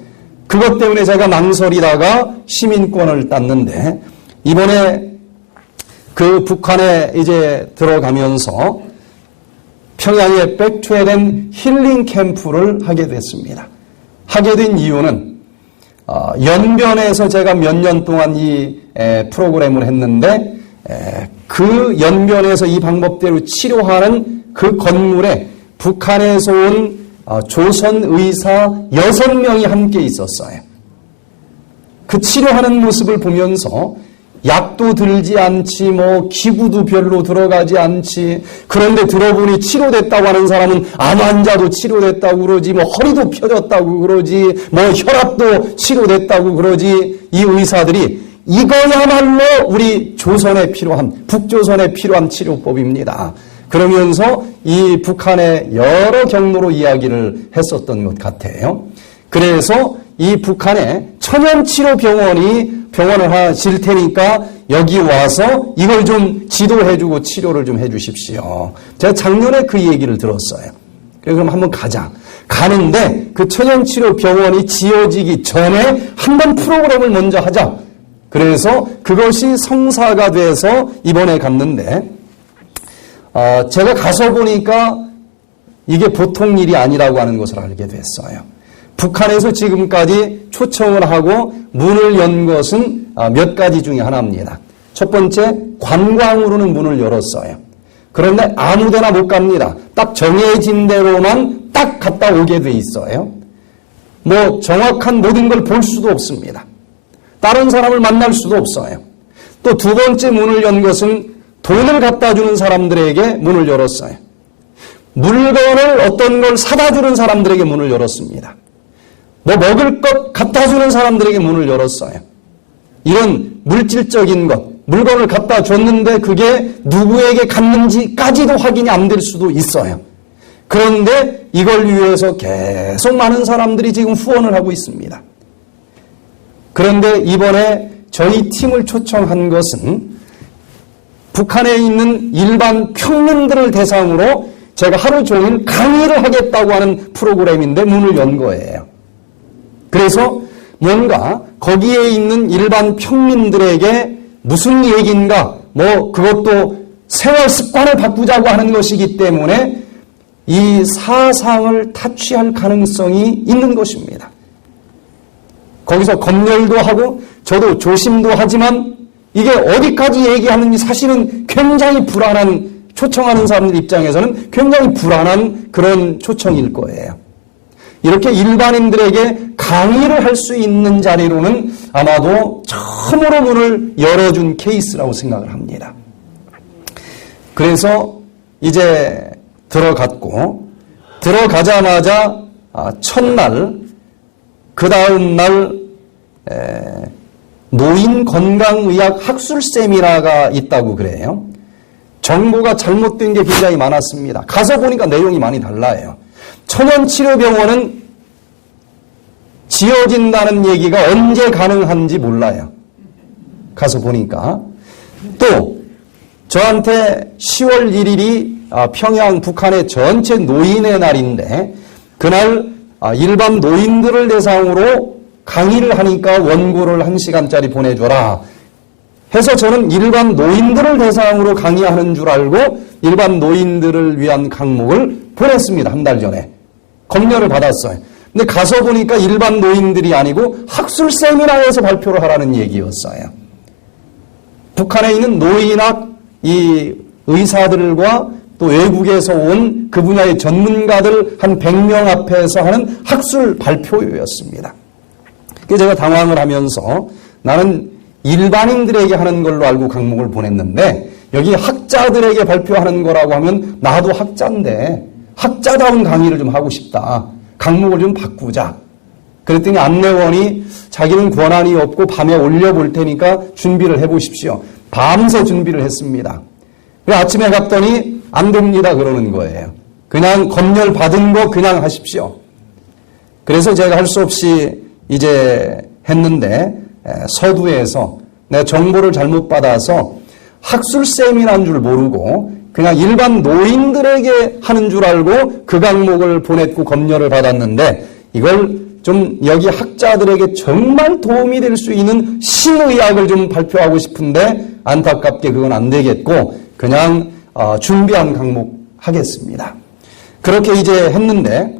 그것 때문에 제가 망설이다가 시민권을 땄는데 이번에 그 북한에 이제 들어가면서 평양에 백투에덴 힐링 캠프를 하게 됐습니다. 하게 된 이유는 연변에서 제가 몇 년 동안 이 프로그램을 했는데 그 연변에서 이 방법대로 치료하는 그 건물에 북한에서 온 조선 의사 6명이 함께 있었어요. 그 치료하는 모습을 보면서 약도 들지 않지, 기구도 별로 들어가지 않지. 그런데 들어보니 치료됐다고 하는 사람은 암 환자도 치료됐다고 그러지, 허리도 펴졌다고 그러지, 혈압도 치료됐다고 그러지. 이 의사들이 이거야말로 우리 조선에 필요한, 북조선에 필요한 치료법입니다. 그러면서 이 북한의 여러 경로로 이야기를 했었던 것 같아요. 그래서 이 북한에 천연치료병원을 하실 테니까 여기 와서 이걸 좀 지도해주고 치료를 좀 해주십시오. 제가 작년에 그 얘기를 들었어요. 그럼 한번 가자. 가는데 그 천연치료병원이 지어지기 전에 한번 프로그램을 먼저 하자. 그래서 그것이 성사가 돼서 이번에 갔는데 제가 가서 보니까 이게 보통 일이 아니라고 하는 것을 알게 됐어요. 북한에서 지금까지 초청을 하고 문을 연 것은 몇 가지 중에 하나입니다. 첫 번째, 관광으로는 문을 열었어요. 그런데 아무데나 못 갑니다. 딱 정해진 대로만 딱 갔다 오게 돼 있어요. 정확한 모든 걸 볼 수도 없습니다. 다른 사람을 만날 수도 없어요. 또 두 번째 문을 연 것은 돈을 갖다 주는 사람들에게 문을 열었어요. 물건을 어떤 걸 사다 주는 사람들에게 문을 열었습니다. 먹을 것 갖다 주는 사람들에게 문을 열었어요. 이런 물질적인 것, 물건을 갖다 줬는데 그게 누구에게 갔는지까지도 확인이 안 될 수도 있어요. 그런데 이걸 위해서 계속 많은 사람들이 지금 후원을 하고 있습니다. 그런데 이번에 저희 팀을 초청한 것은 북한에 있는 일반 평민들을 대상으로 제가 하루 종일 강의를 하겠다고 하는 프로그램인데 문을 연 거예요. 그래서 뭔가 거기에 있는 일반 평민들에게 무슨 얘기인가, 그것도 생활 습관을 바꾸자고 하는 것이기 때문에 이 사상을 타취할 가능성이 있는 것입니다. 거기서 검열도 하고 저도 조심도 하지만 이게 어디까지 얘기하는지 사실은 굉장히 불안한, 초청하는 사람들 입장에서는 굉장히 불안한 그런 초청일 거예요. 이렇게 일반인들에게 강의를 할 수 있는 자리로는 아마도 처음으로 문을 열어준 케이스라고 생각을 합니다. 그래서 이제 들어갔고 들어가자마자 첫날, 그 다음 날 노인건강의학 학술 세미나가 있다고 그래요. 정보가 잘못된 게 굉장히 많았습니다. 가서 보니까 내용이 많이 달라요. 천연치료병원은 지어진다는 얘기가 언제 가능한지 몰라요. 가서 보니까. 또 저한테 10월 1일이 평양 북한의 전체 노인의 날인데 그날 일반 노인들을 대상으로 강의를 하니까 원고를 1시간짜리 보내줘라 해서 저는 일반 노인들을 대상으로 강의하는 줄 알고 일반 노인들을 위한 강목을 보냈습니다. 한 달 전에. 검열을 받았어요. 근데 가서 보니까 일반 노인들이 아니고 학술 세미나에서 발표를 하라는 얘기였어요. 북한에 있는 노인학 이 의사들과 또 외국에서 온 그 분야의 전문가들 한 100명 앞에서 하는 학술 발표였습니다. 그래서 제가 당황을 하면서 나는 일반인들에게 하는 걸로 알고 강목을 보냈는데 여기 학자들에게 발표하는 거라고 하면 나도 학자인데 학자다운 강의를 좀 하고 싶다. 강목을 좀 바꾸자. 그랬더니 안내원이 자기는 권한이 없고 밤에 올려볼 테니까 준비를 해보십시오. 밤새 준비를 했습니다. 그래서 아침에 갔더니 안 됩니다 그러는 거예요. 그냥 검열 받은 거 그냥 하십시오. 그래서 제가 할 수 없이 이제 했는데 서두에서 내가 정보를 잘못 받아서 학술 세미나인 줄 모르고 그냥 일반 노인들에게 하는 줄 알고 그 강목을 보냈고 검열을 받았는데 이걸 좀 여기 학자들에게 정말 도움이 될 수 있는 신의학을 좀 발표하고 싶은데 안타깝게 그건 안 되겠고 그냥 준비한 강목 하겠습니다. 그렇게 이제 했는데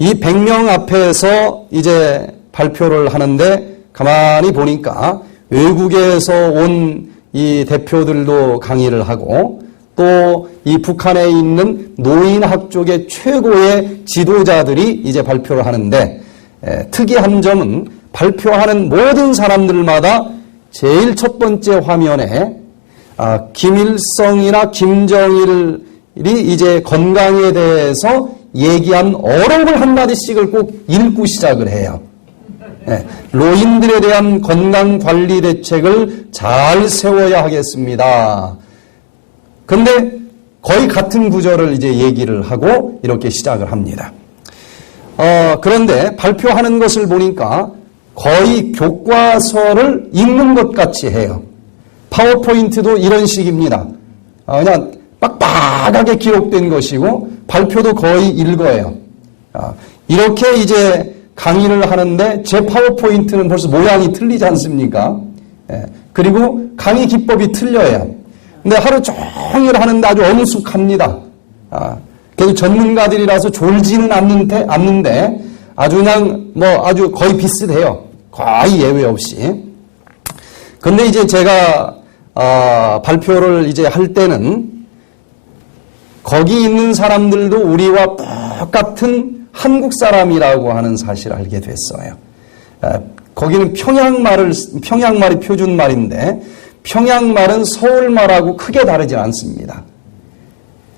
이 100명 앞에서 이제 발표를 하는데 가만히 보니까 외국에서 온 이 대표들도 강의를 하고 또 이 북한에 있는 노인학 쪽의 최고의 지도자들이 이제 발표를 하는데 특이한 점은 발표하는 모든 사람들마다 제일 첫 번째 화면에 김일성이나 김정일이 이제 건강에 대해서 얘기한 어록을 한마디씩을 꼭 읽고 시작을 해요. 노인들에 대한 건강관리 대책을 잘 세워야 하겠습니다. 근데 거의 같은 구절을 이제 얘기를 하고 이렇게 시작을 합니다. 그런데 발표하는 것을 보니까 거의 교과서를 읽는 것 같이 해요. 파워포인트도 이런 식입니다. 그냥 빡빡하게 기록된 것이고 발표도 거의 읽어요. 이렇게 이제 강의를 하는데 제 파워포인트는 벌써 모양이 틀리지 않습니까? 그리고 강의 기법이 틀려요. 근데 하루 종일 하는데 아주 엄숙합니다. 그래도 전문가들이라서 졸지는 않는데 아주 그냥 아주 거의 비슷해요. 거의 예외 없이. 근데 이제 제가 발표를 이제 할 때는 거기 있는 사람들도 우리와 똑같은 한국 사람이라고 하는 사실을 알게 됐어요. 거기는 평양말이 표준말인데 평양말은 서울말하고 크게 다르지 않습니다.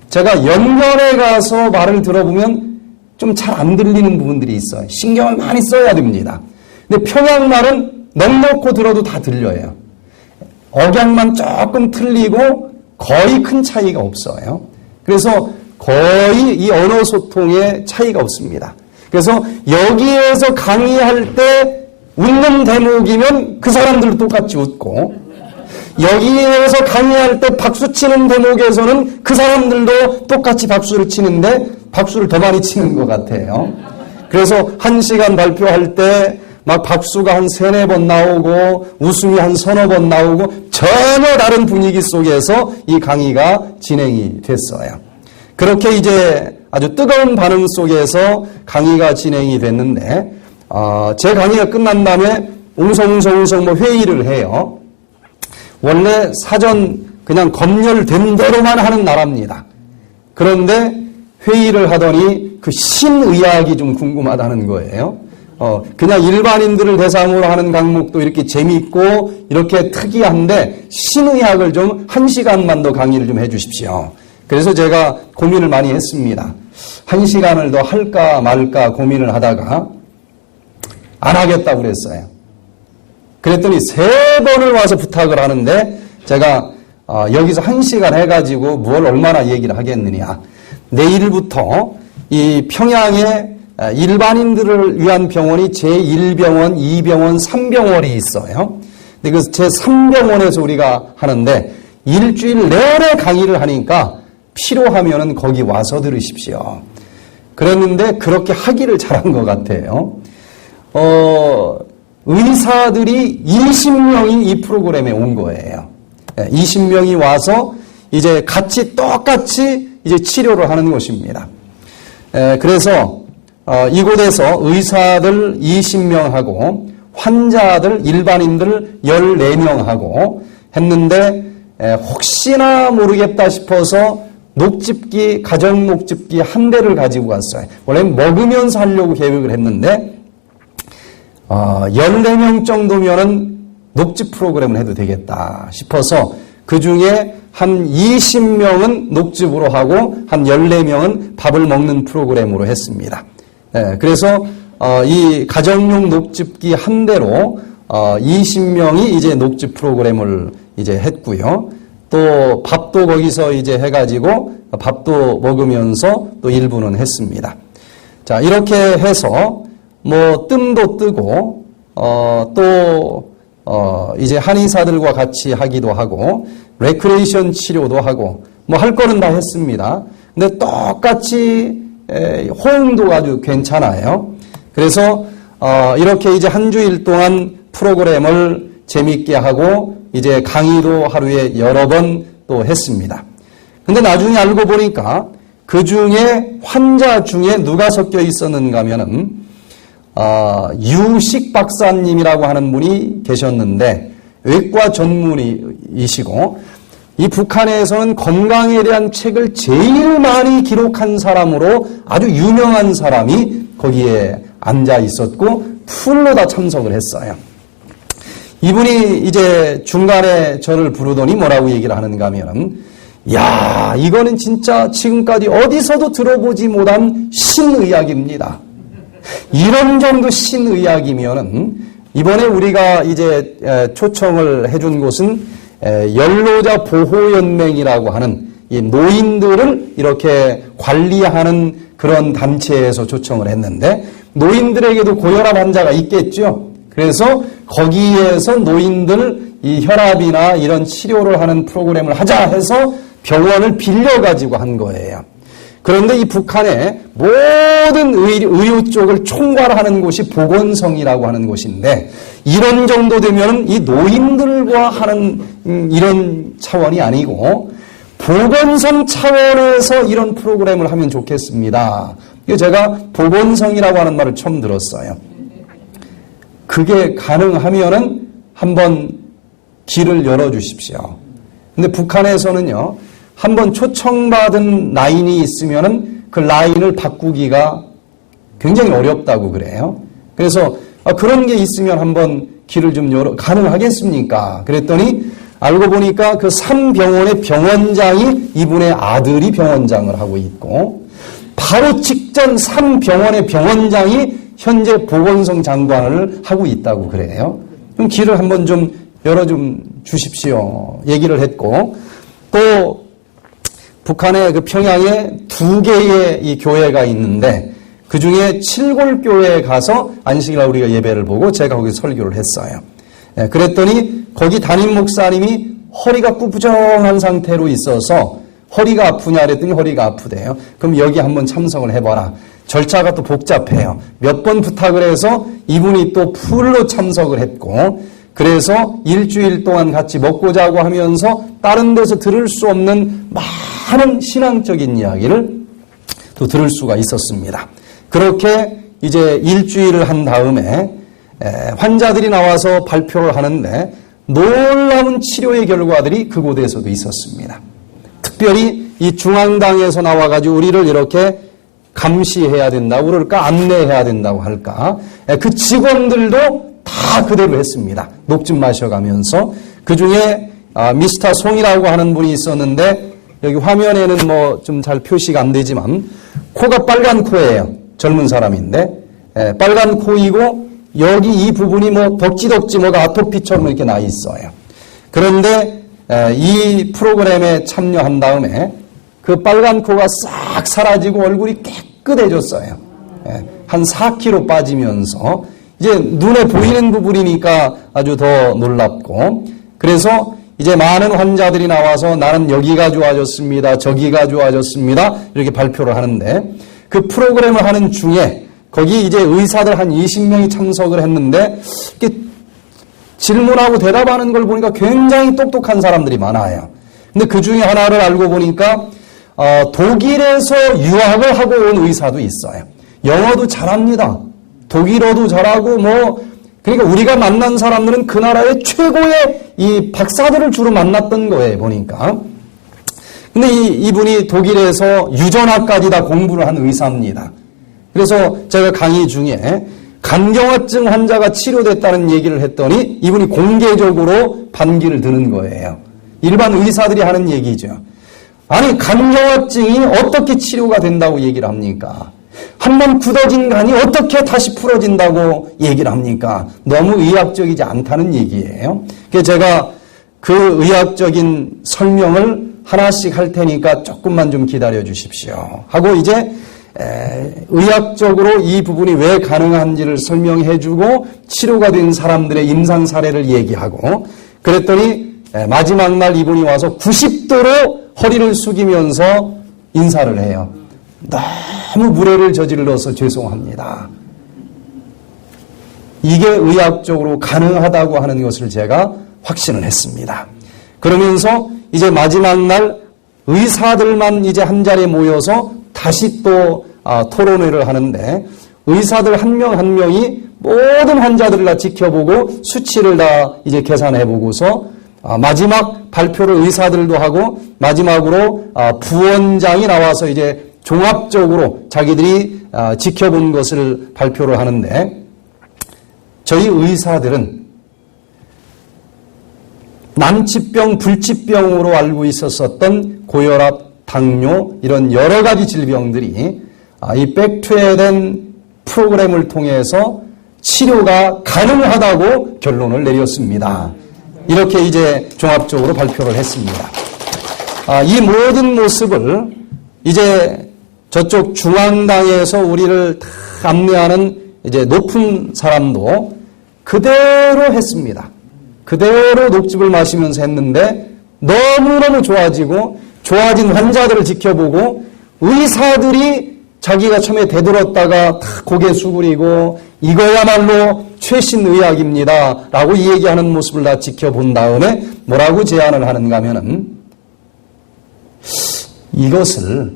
제가 연변에 가서 말을 들어보면 좀 잘 안 들리는 부분들이 있어요. 신경을 많이 써야 됩니다. 근데 평양말은 넉넉히 들어도 다 들려요. 억양만 조금 틀리고 거의 큰 차이가 없어요. 그래서 거의 이 언어 소통에 차이가 없습니다. 그래서 여기에서 강의할 때 웃는 대목이면 그 사람들도 똑같이 웃고 여기에서 강의할 때 박수 치는 대목에서는 그 사람들도 똑같이 박수를 치는데 박수를 더 많이 치는 것 같아요. 그래서 1시간 발표할 때 막 박수가 한 3-4번 나오고 웃음이 한 3-4번 나오고 전혀 다른 분위기 속에서 이 강의가 진행이 됐어요. 그렇게 이제 아주 뜨거운 반응 속에서 강의가 진행이 됐는데 제 강의가 끝난 다음에 웅성웅성 회의를 해요. 원래 사전 그냥 검열된 대로만 하는 나라입니다. 그런데 회의를 하더니 그 신의학이 좀 궁금하다는 거예요. 그냥 일반인들을 대상으로 하는 강목도 이렇게 재미있고 이렇게 특이한데 신의학을 좀 1시간만 더 강의를 좀 해주십시오. 그래서 제가 고민을 많이 했습니다. 1시간을 더 할까 말까 고민을 하다가 안 하겠다고 그랬어요. 그랬더니 3번을 와서 부탁을 하는데 제가 여기서 1시간 해가지고 뭘 얼마나 얘기를 하겠느냐. 내일부터 이 평양에 일반인들을 위한 병원이 제1병원, 2병원, 3병원이 있어요. 근데 그 제3병원에서 우리가 하는데 일주일 내내 강의를 하니까 필요하면은 거기 와서 들으십시오. 그랬는데 그렇게 하기를 잘한 것 같아요. 의사들이 20명이 이 프로그램에 온 거예요. 20명이 와서 이제 같이 똑같이 이제 치료를 하는 것입니다. 그래서 이곳에서 의사들 20명하고 환자들 일반인들 14명하고 했는데 혹시나 모르겠다 싶어서 녹즙기 가정 녹즙기 한 대를 가지고 갔어요. 원래 먹으면서 하려고 계획을 했는데 14명 정도면은 녹즙 프로그램을 해도 되겠다 싶어서 그 중에 한 20명은 녹즙으로 하고 한 14명은 밥을 먹는 프로그램으로 했습니다. 그래서 이 가정용 녹즙기 한 대로 20명이 이제 녹즙 프로그램을 이제 했고요. 또 밥도 거기서 이제 해가지고 밥도 먹으면서 또 일부는 했습니다. 자, 이렇게 해서 뭐 뜸도 뜨고 또 이제 한의사들과 같이 하기도 하고 레크레이션 치료도 하고 뭐 할 거는 다 했습니다. 근데 똑같이 호응도 아주 괜찮아요. 그래서 이렇게 이제 한 주일 동안 프로그램을 재밌게 하고 이제 강의도 하루에 여러 번 또 했습니다. 근데 나중에 알고 보니까 그 중에 환자 중에 누가 섞여 있었는가 하면은 유식 박사님이라고 하는 분이 계셨는데 외과 전문의이시고 이 북한에서는 건강에 대한 책을 제일 많이 기록한 사람으로 아주 유명한 사람이 거기에 앉아 있었고 풀로 다 참석을 했어요. 이분이 이제 중간에 저를 부르더니 뭐라고 얘기를 하는가 하면은 야, 이거는 진짜 지금까지 어디서도 들어보지 못한 신의학입니다. 이런 정도 신의학이면은 이번에 우리가 이제 초청을 해준 곳은 연로자 보호연맹이라고 하는 이 노인들을 이렇게 관리하는 그런 단체에서 초청을 했는데 노인들에게도 고혈압 환자가 있겠죠. 그래서 거기에서 노인들 이 혈압이나 이런 치료를 하는 프로그램을 하자 해서 병원을 빌려가지고 한 거예요. 그런데 이 북한의 모든 의료 쪽을 총괄하는 곳이 보건성이라고 하는 곳인데 이런 정도 되면 이 노인들과 하는 이런 차원이 아니고 보건성 차원에서 이런 프로그램을 하면 좋겠습니다. 제가 보건성이라고 하는 말을 처음 들었어요. 그게 가능하면은 한번 길을 열어주십시오. 근데 북한에서는요, 한번 초청받은 라인이 있으면은 그 라인을 바꾸기가 굉장히 어렵다고 그래요. 그래서 그런 게 있으면 한번 길을 좀 가능하겠습니까? 그랬더니 알고 보니까 그 3병원의 병원장이 이분의 아들이 병원장을 하고 있고 바로 직전 3병원의 병원장이 현재 보건성 장관을 하고 있다고 그래요. 그럼 길을 한번 좀 열어 주십시오. 얘기를 했고 또 북한의 그 평양에 2개의 이 교회가 있는데 그 중에 칠골교회에 가서 안식일날 우리가 예배를 보고 제가 거기서 설교를 했어요. 그랬더니 거기 담임 목사님이 허리가 구부정한 상태로 있어서 허리가 아프냐 그랬더니 허리가 아프대요. 그럼 여기 한번 참석을 해봐라. 절차가 또 복잡해요. 몇 번 부탁을 해서 이분이 또 풀로 참석을 했고 그래서 일주일 동안 같이 먹고 자고 하면서 다른 데서 들을 수 없는 많은 신앙적인 이야기를 또 들을 수가 있었습니다. 그렇게 이제 일주일을 한 다음에 환자들이 나와서 발표를 하는데 놀라운 치료의 결과들이 그곳에서도 있었습니다. 특별히 이 중앙당에서 나와가지고 우리를 이렇게 감시해야 된다고 그럴까 안내해야 된다고 할까 그 직원들도 다 그대로 했습니다. 녹즙 마셔가면서 그중에 미스터 송이라고 하는 분이 있었는데 여기 화면에는 뭐 좀 잘 표시가 안 되지만 코가 빨간 코예요. 젊은 사람인데 빨간 코이고 여기 이 부분이 뭐 덕지덕지 뭐가 아토피처럼 이렇게 나 있어요. 그런데 이 프로그램에 참여한 다음에 그 빨간 코가 싹 사라지고 얼굴이 깨끗해졌어요. 한 4kg 빠지면서 이제 눈에 보이는 부분이니까 아주 더 놀랍고, 그래서 이제 많은 환자들이 나와서 나는 여기가 좋아졌습니다, 저기가 좋아졌습니다 이렇게 발표를 하는데, 그 프로그램을 하는 중에 거기 이제 의사들 한 20명이 참석을 했는데 이렇게 질문하고 대답하는 걸 보니까 굉장히 똑똑한 사람들이 많아요. 근데 그 중에 하나를 알고 보니까 독일에서 유학을 하고 온 의사도 있어요. 영어도 잘합니다. 독일어도 잘하고 그러니까 우리가 만난 사람들은 그 나라의 최고의 이 박사들을 주로 만났던 거예요, 보니까. 근데 이분이 독일에서 유전학까지 다 공부를 한 의사입니다. 그래서 제가 강의 중에 간경화증 환자가 치료됐다는 얘기를 했더니 이분이 공개적으로 반기를 드는 거예요. 일반 의사들이 하는 얘기죠. 아니, 간경화증이 어떻게 치료가 된다고 얘기를 합니까? 한번 굳어진 간이 어떻게 다시 풀어진다고 얘기를 합니까? 너무 의학적이지 않다는 얘기예요. 그래서 제가 그 의학적인 설명을 하나씩 할 테니까 조금만 좀 기다려 주십시오 하고 이제 의학적으로 이 부분이 왜 가능한지를 설명해 주고 치료가 된 사람들의 임상 사례를 얘기하고, 그랬더니 마지막 날 이분이 와서 90도로 허리를 숙이면서 인사를 해요. 너무 무례를 저질러서 죄송합니다. 이게 의학적으로 가능하다고 하는 것을 제가 확신을 했습니다. 그러면서 이제 마지막 날 의사들만 이제 한 자리에 모여서 다시 또 토론회를 하는데, 의사들 한 명 한 명이 모든 환자들을 다 지켜보고 수치를 다 이제 계산해 보고서 마지막 발표를 의사들도 하고, 마지막으로 부원장이 나와서 이제 종합적으로 자기들이 지켜본 것을 발표를 하는데, 저희 의사들은 난치병, 불치병으로 알고 있었던 고혈압, 당뇨 이런 여러 가지 질병들이 이 백투에덴 프로그램을 통해서 치료가 가능하다고 결론을 내렸습니다. 이렇게 이제 종합적으로 발표를 했습니다. 이 모든 모습을 이제 저쪽 중앙당에서 우리를 다 안내하는 이제 높은 사람도 그대로 했습니다. 그대로 녹즙을 마시면서 했는데 너무너무 좋아지고, 좋아진 환자들을 지켜보고 의사들이 자기가 처음에 대들었다가 다 고개 수그리고 이거야말로 최신 의학입니다 라고 얘기하는 모습을 다 지켜본 다음에 뭐라고 제안을 하는가 하면은, 이것을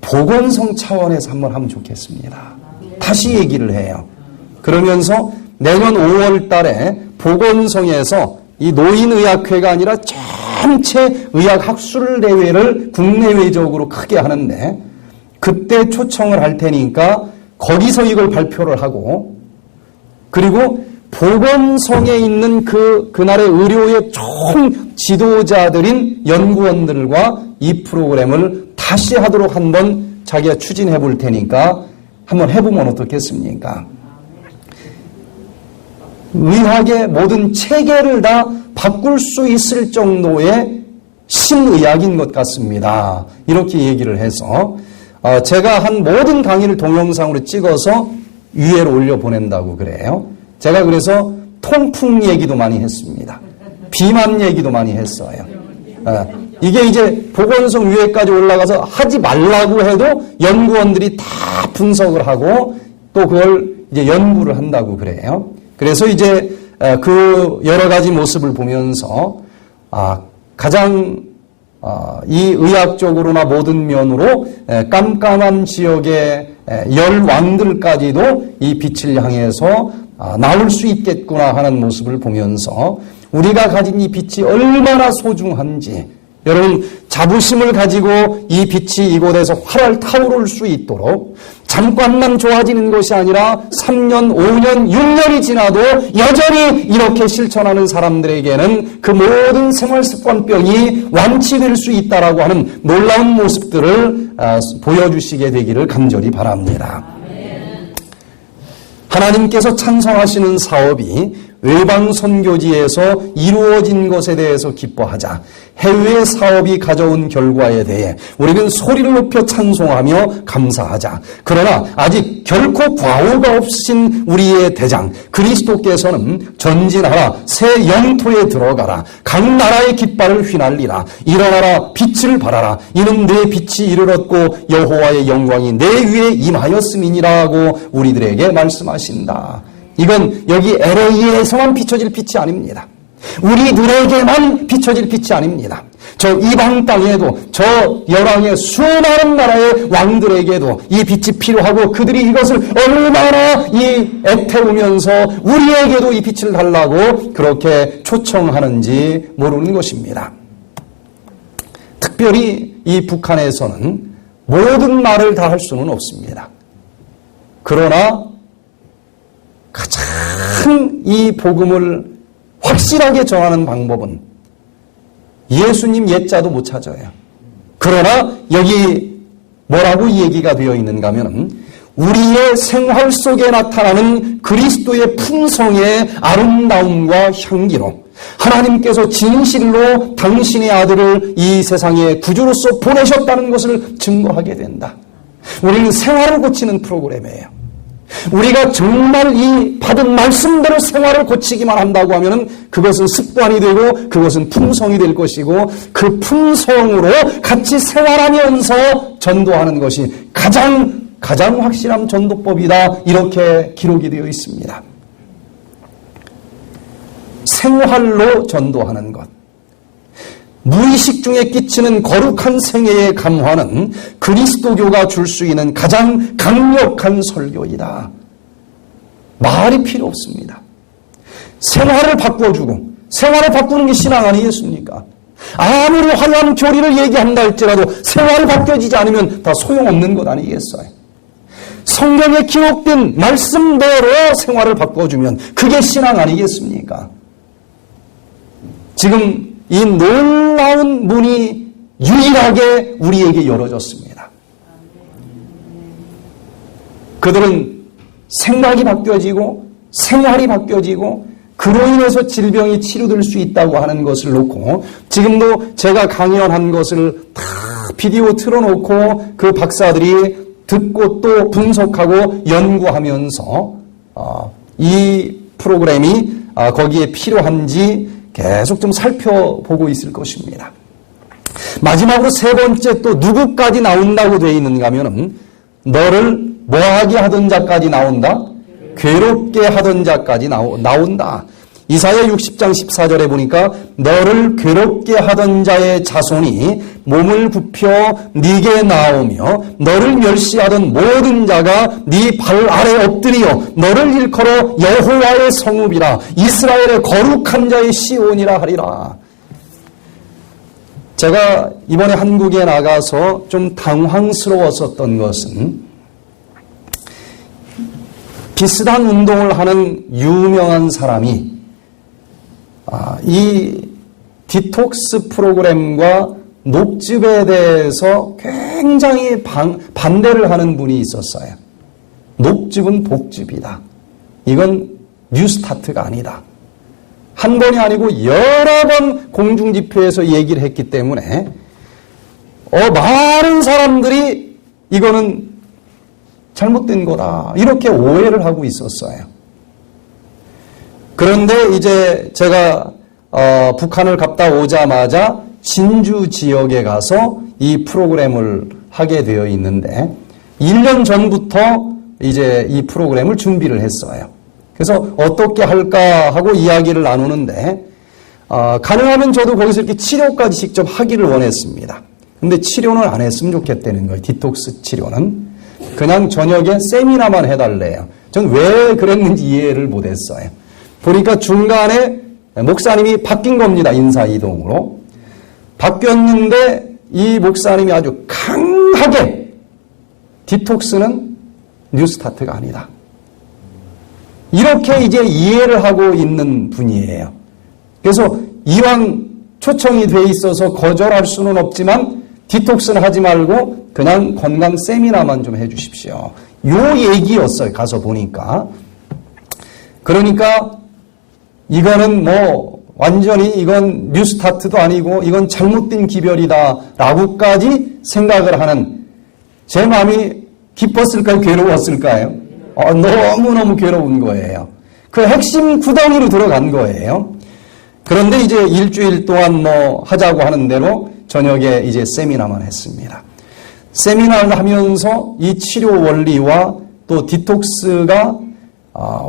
보건성 차원에서 한번 하면 좋겠습니다. 다시 얘기를 해요. 그러면서 내년 5월 달에 보건성에서 이 노인의학회가 아니라 전체 의학학술 대회를 국내외적으로 크게 하는데, 그때 초청을 할 테니까 거기서 이걸 발표를 하고, 그리고 보건성에 있는 그날의 의료의 총 지도자들인 연구원들과 이 프로그램을 다시 하도록 한번 자기가 추진해 볼 테니까 한번 해보면 어떻겠습니까? 의학의 모든 체계를 다 바꿀 수 있을 정도의 신의학인 것 같습니다. 이렇게 얘기를 해서 제가 한 모든 강의를 동영상으로 찍어서 위에로 올려보낸다고 그래요. 제가 그래서 통풍 얘기도 많이 했습니다. 비만 얘기도 많이 했어요. 이게 이제 보건성 위에까지 올라가서 하지 말라고 해도 연구원들이 다 분석을 하고 또 그걸 이제 연구를 한다고 그래요. 그래서 이제 그 여러 가지 모습을 보면서 가장 이 의학적으로나 모든 면으로 깜깜한 지역의 열왕들까지도 이 빛을 향해서 나올 수 있겠구나 하는 모습을 보면서 우리가 가진 이 빛이 얼마나 소중한지 여러분, 자부심을 가지고 이 빛이 이곳에서 활활 타오를 수 있도록 잠깐만 좋아지는 것이 아니라 3년, 5년, 6년이 지나도 여전히 이렇게 실천하는 사람들에게는 그 모든 생활습관병이 완치될 수 있다라고 하는 놀라운 모습들을 보여주시게 되기를 간절히 바랍니다. 하나님께서 찬성하시는 사업이 외방 선교지에서 이루어진 것에 대해서 기뻐하자. 해외 사업이 가져온 결과에 대해 우리는 소리를 높여 찬송하며 감사하자. 그러나 아직 결코 과오가 없으신 우리의 대장 그리스도께서는 전진하라, 새 영토에 들어가라, 각 나라의 깃발을 휘날리라, 일어나라, 빛을 발하라, 이는 내 빛이 이르렀고 여호와의 영광이 내 위에 임하였음이니라고 우리들에게 말씀하신다. 이건 여기 LA에서만 비춰질 빛이 아닙니다. 우리들에게만 비춰질 빛이 아닙니다. 저 이방 땅에도, 저 열왕의 수많은 나라의 왕들에게도 이 빛이 필요하고 그들이 이것을 얼마나 애태우면서 우리에게도 이 빛을 달라고 그렇게 초청하는지 모르는 것입니다. 특별히 이 북한에서는 모든 말을 다 할 수는 없습니다. 그러나 가장 이 복음을 확실하게 전하는 방법은 예수님 옛자도 못 찾아요. 그러나 여기 뭐라고 얘기가 되어 있는가 하면 우리의 생활 속에 나타나는 그리스도의 풍성의 아름다움과 향기로 하나님께서 진실로 당신의 아들을 이 세상에 구주로서 보내셨다는 것을 증거하게 된다. 우리는 생활을 고치는 프로그램이에요. 우리가 정말 이 받은 말씀대로 생활을 고치기만 한다고 하면 그것은 습관이 되고 그것은 풍성이 될 것이고 그 풍성으로 같이 생활하면서 전도하는 것이 가장 확실한 전도법이다. 이렇게 기록이 되어 있습니다. 생활로 전도하는 것. 무의식 중에 끼치는 거룩한 생애의 감화는 그리스도교가 줄 수 있는 가장 강력한 설교이다. 말이 필요 없습니다. 생활을 바꿔주고, 생활을 바꾸는 게 신앙 아니겠습니까? 아무리 화려한 교리를 얘기한다 할지라도 생활이 바뀌어지지 않으면 다 소용없는 것 아니겠어요? 성경에 기록된 말씀대로 생활을 바꿔주면 그게 신앙 아니겠습니까? 지금 이 놀라운 문이 유일하게 우리에게 열어졌습니다. 그들은 생각이 바뀌어지고 생활이 바뀌어지고 그로 인해서 질병이 치료될 수 있다고 하는 것을 놓고 지금도 제가 강연한 것을 다 비디오 틀어놓고 그 박사들이 듣고 또 분석하고 연구하면서 이 프로그램이 거기에 필요한지 계속 좀 살펴보고 있을 것입니다. 마지막으로 세 번째 또 누구까지 나온다고 되어 있는가 하면은 너를 뭐하게 하던 자까지 나온다? 괴롭게 하던 자까지 나온다. 이사야 60장 14절에 보니까 너를 괴롭게 하던 자의 자손이 몸을 굽혀 네게 나오며 너를 멸시하던 모든 자가 네 발 아래 엎드리어 너를 일컬어 여호와의 성읍이라 이스라엘의 거룩한 자의 시온이라 하리라. 제가 이번에 한국에 나가서 좀 당황스러웠었던 것은 비슷한 운동을 하는 유명한 사람이 이 디톡스 프로그램과 녹즙에 대해서 굉장히 반대를 하는 분이 있었어요. 녹즙은 복즙이다. 이건 뉴스타트가 아니다. 한 번이 아니고 여러 번 공중집회에서 얘기를 했기 때문에 많은 사람들이 이거는 잘못된 거다. 이렇게 오해를 하고 있었어요. 그런데 이제 제가 북한을 갔다 오자마자 진주 지역에 가서 이 프로그램을 하게 되어 있는데 1년 전부터 이제 이 프로그램을 준비를 했어요. 그래서 어떻게 할까 하고 이야기를 나누는데 가능하면 저도 거기서 이렇게 치료까지 직접 하기를 원했습니다. 근데 치료는 안 했으면 좋겠다는 거예요. 디톡스 치료는. 그냥 저녁에 세미나만 해달래요. 전 왜 그랬는지 이해를 못했어요. 보니까 중간에 목사님이 바뀐 겁니다. 인사이동으로. 바뀌었는데 이 목사님이 아주 강하게 디톡스는 뉴스타트가 아니다. 이렇게 이제 이해를 하고 있는 분이에요. 그래서 이왕 초청이 돼 있어서 거절할 수는 없지만 디톡스는 하지 말고 그냥 건강 세미나만 좀 해 주십시오. 요 얘기였어요. 가서 보니까. 그러니까 이거는 뭐 완전히 이건 뉴스타트도 아니고 이건 잘못된 기별이다 라고까지 생각을 하는 제 마음이 기뻤을까요? 괴로웠을까요? 너무너무 괴로운 거예요. 그 핵심 구덩이로 들어간 거예요. 그런데 이제 일주일 동안 뭐 하자고 하는 대로 저녁에 이제 세미나만 했습니다. 세미나를 하면서 이 치료 원리와 또 디톡스가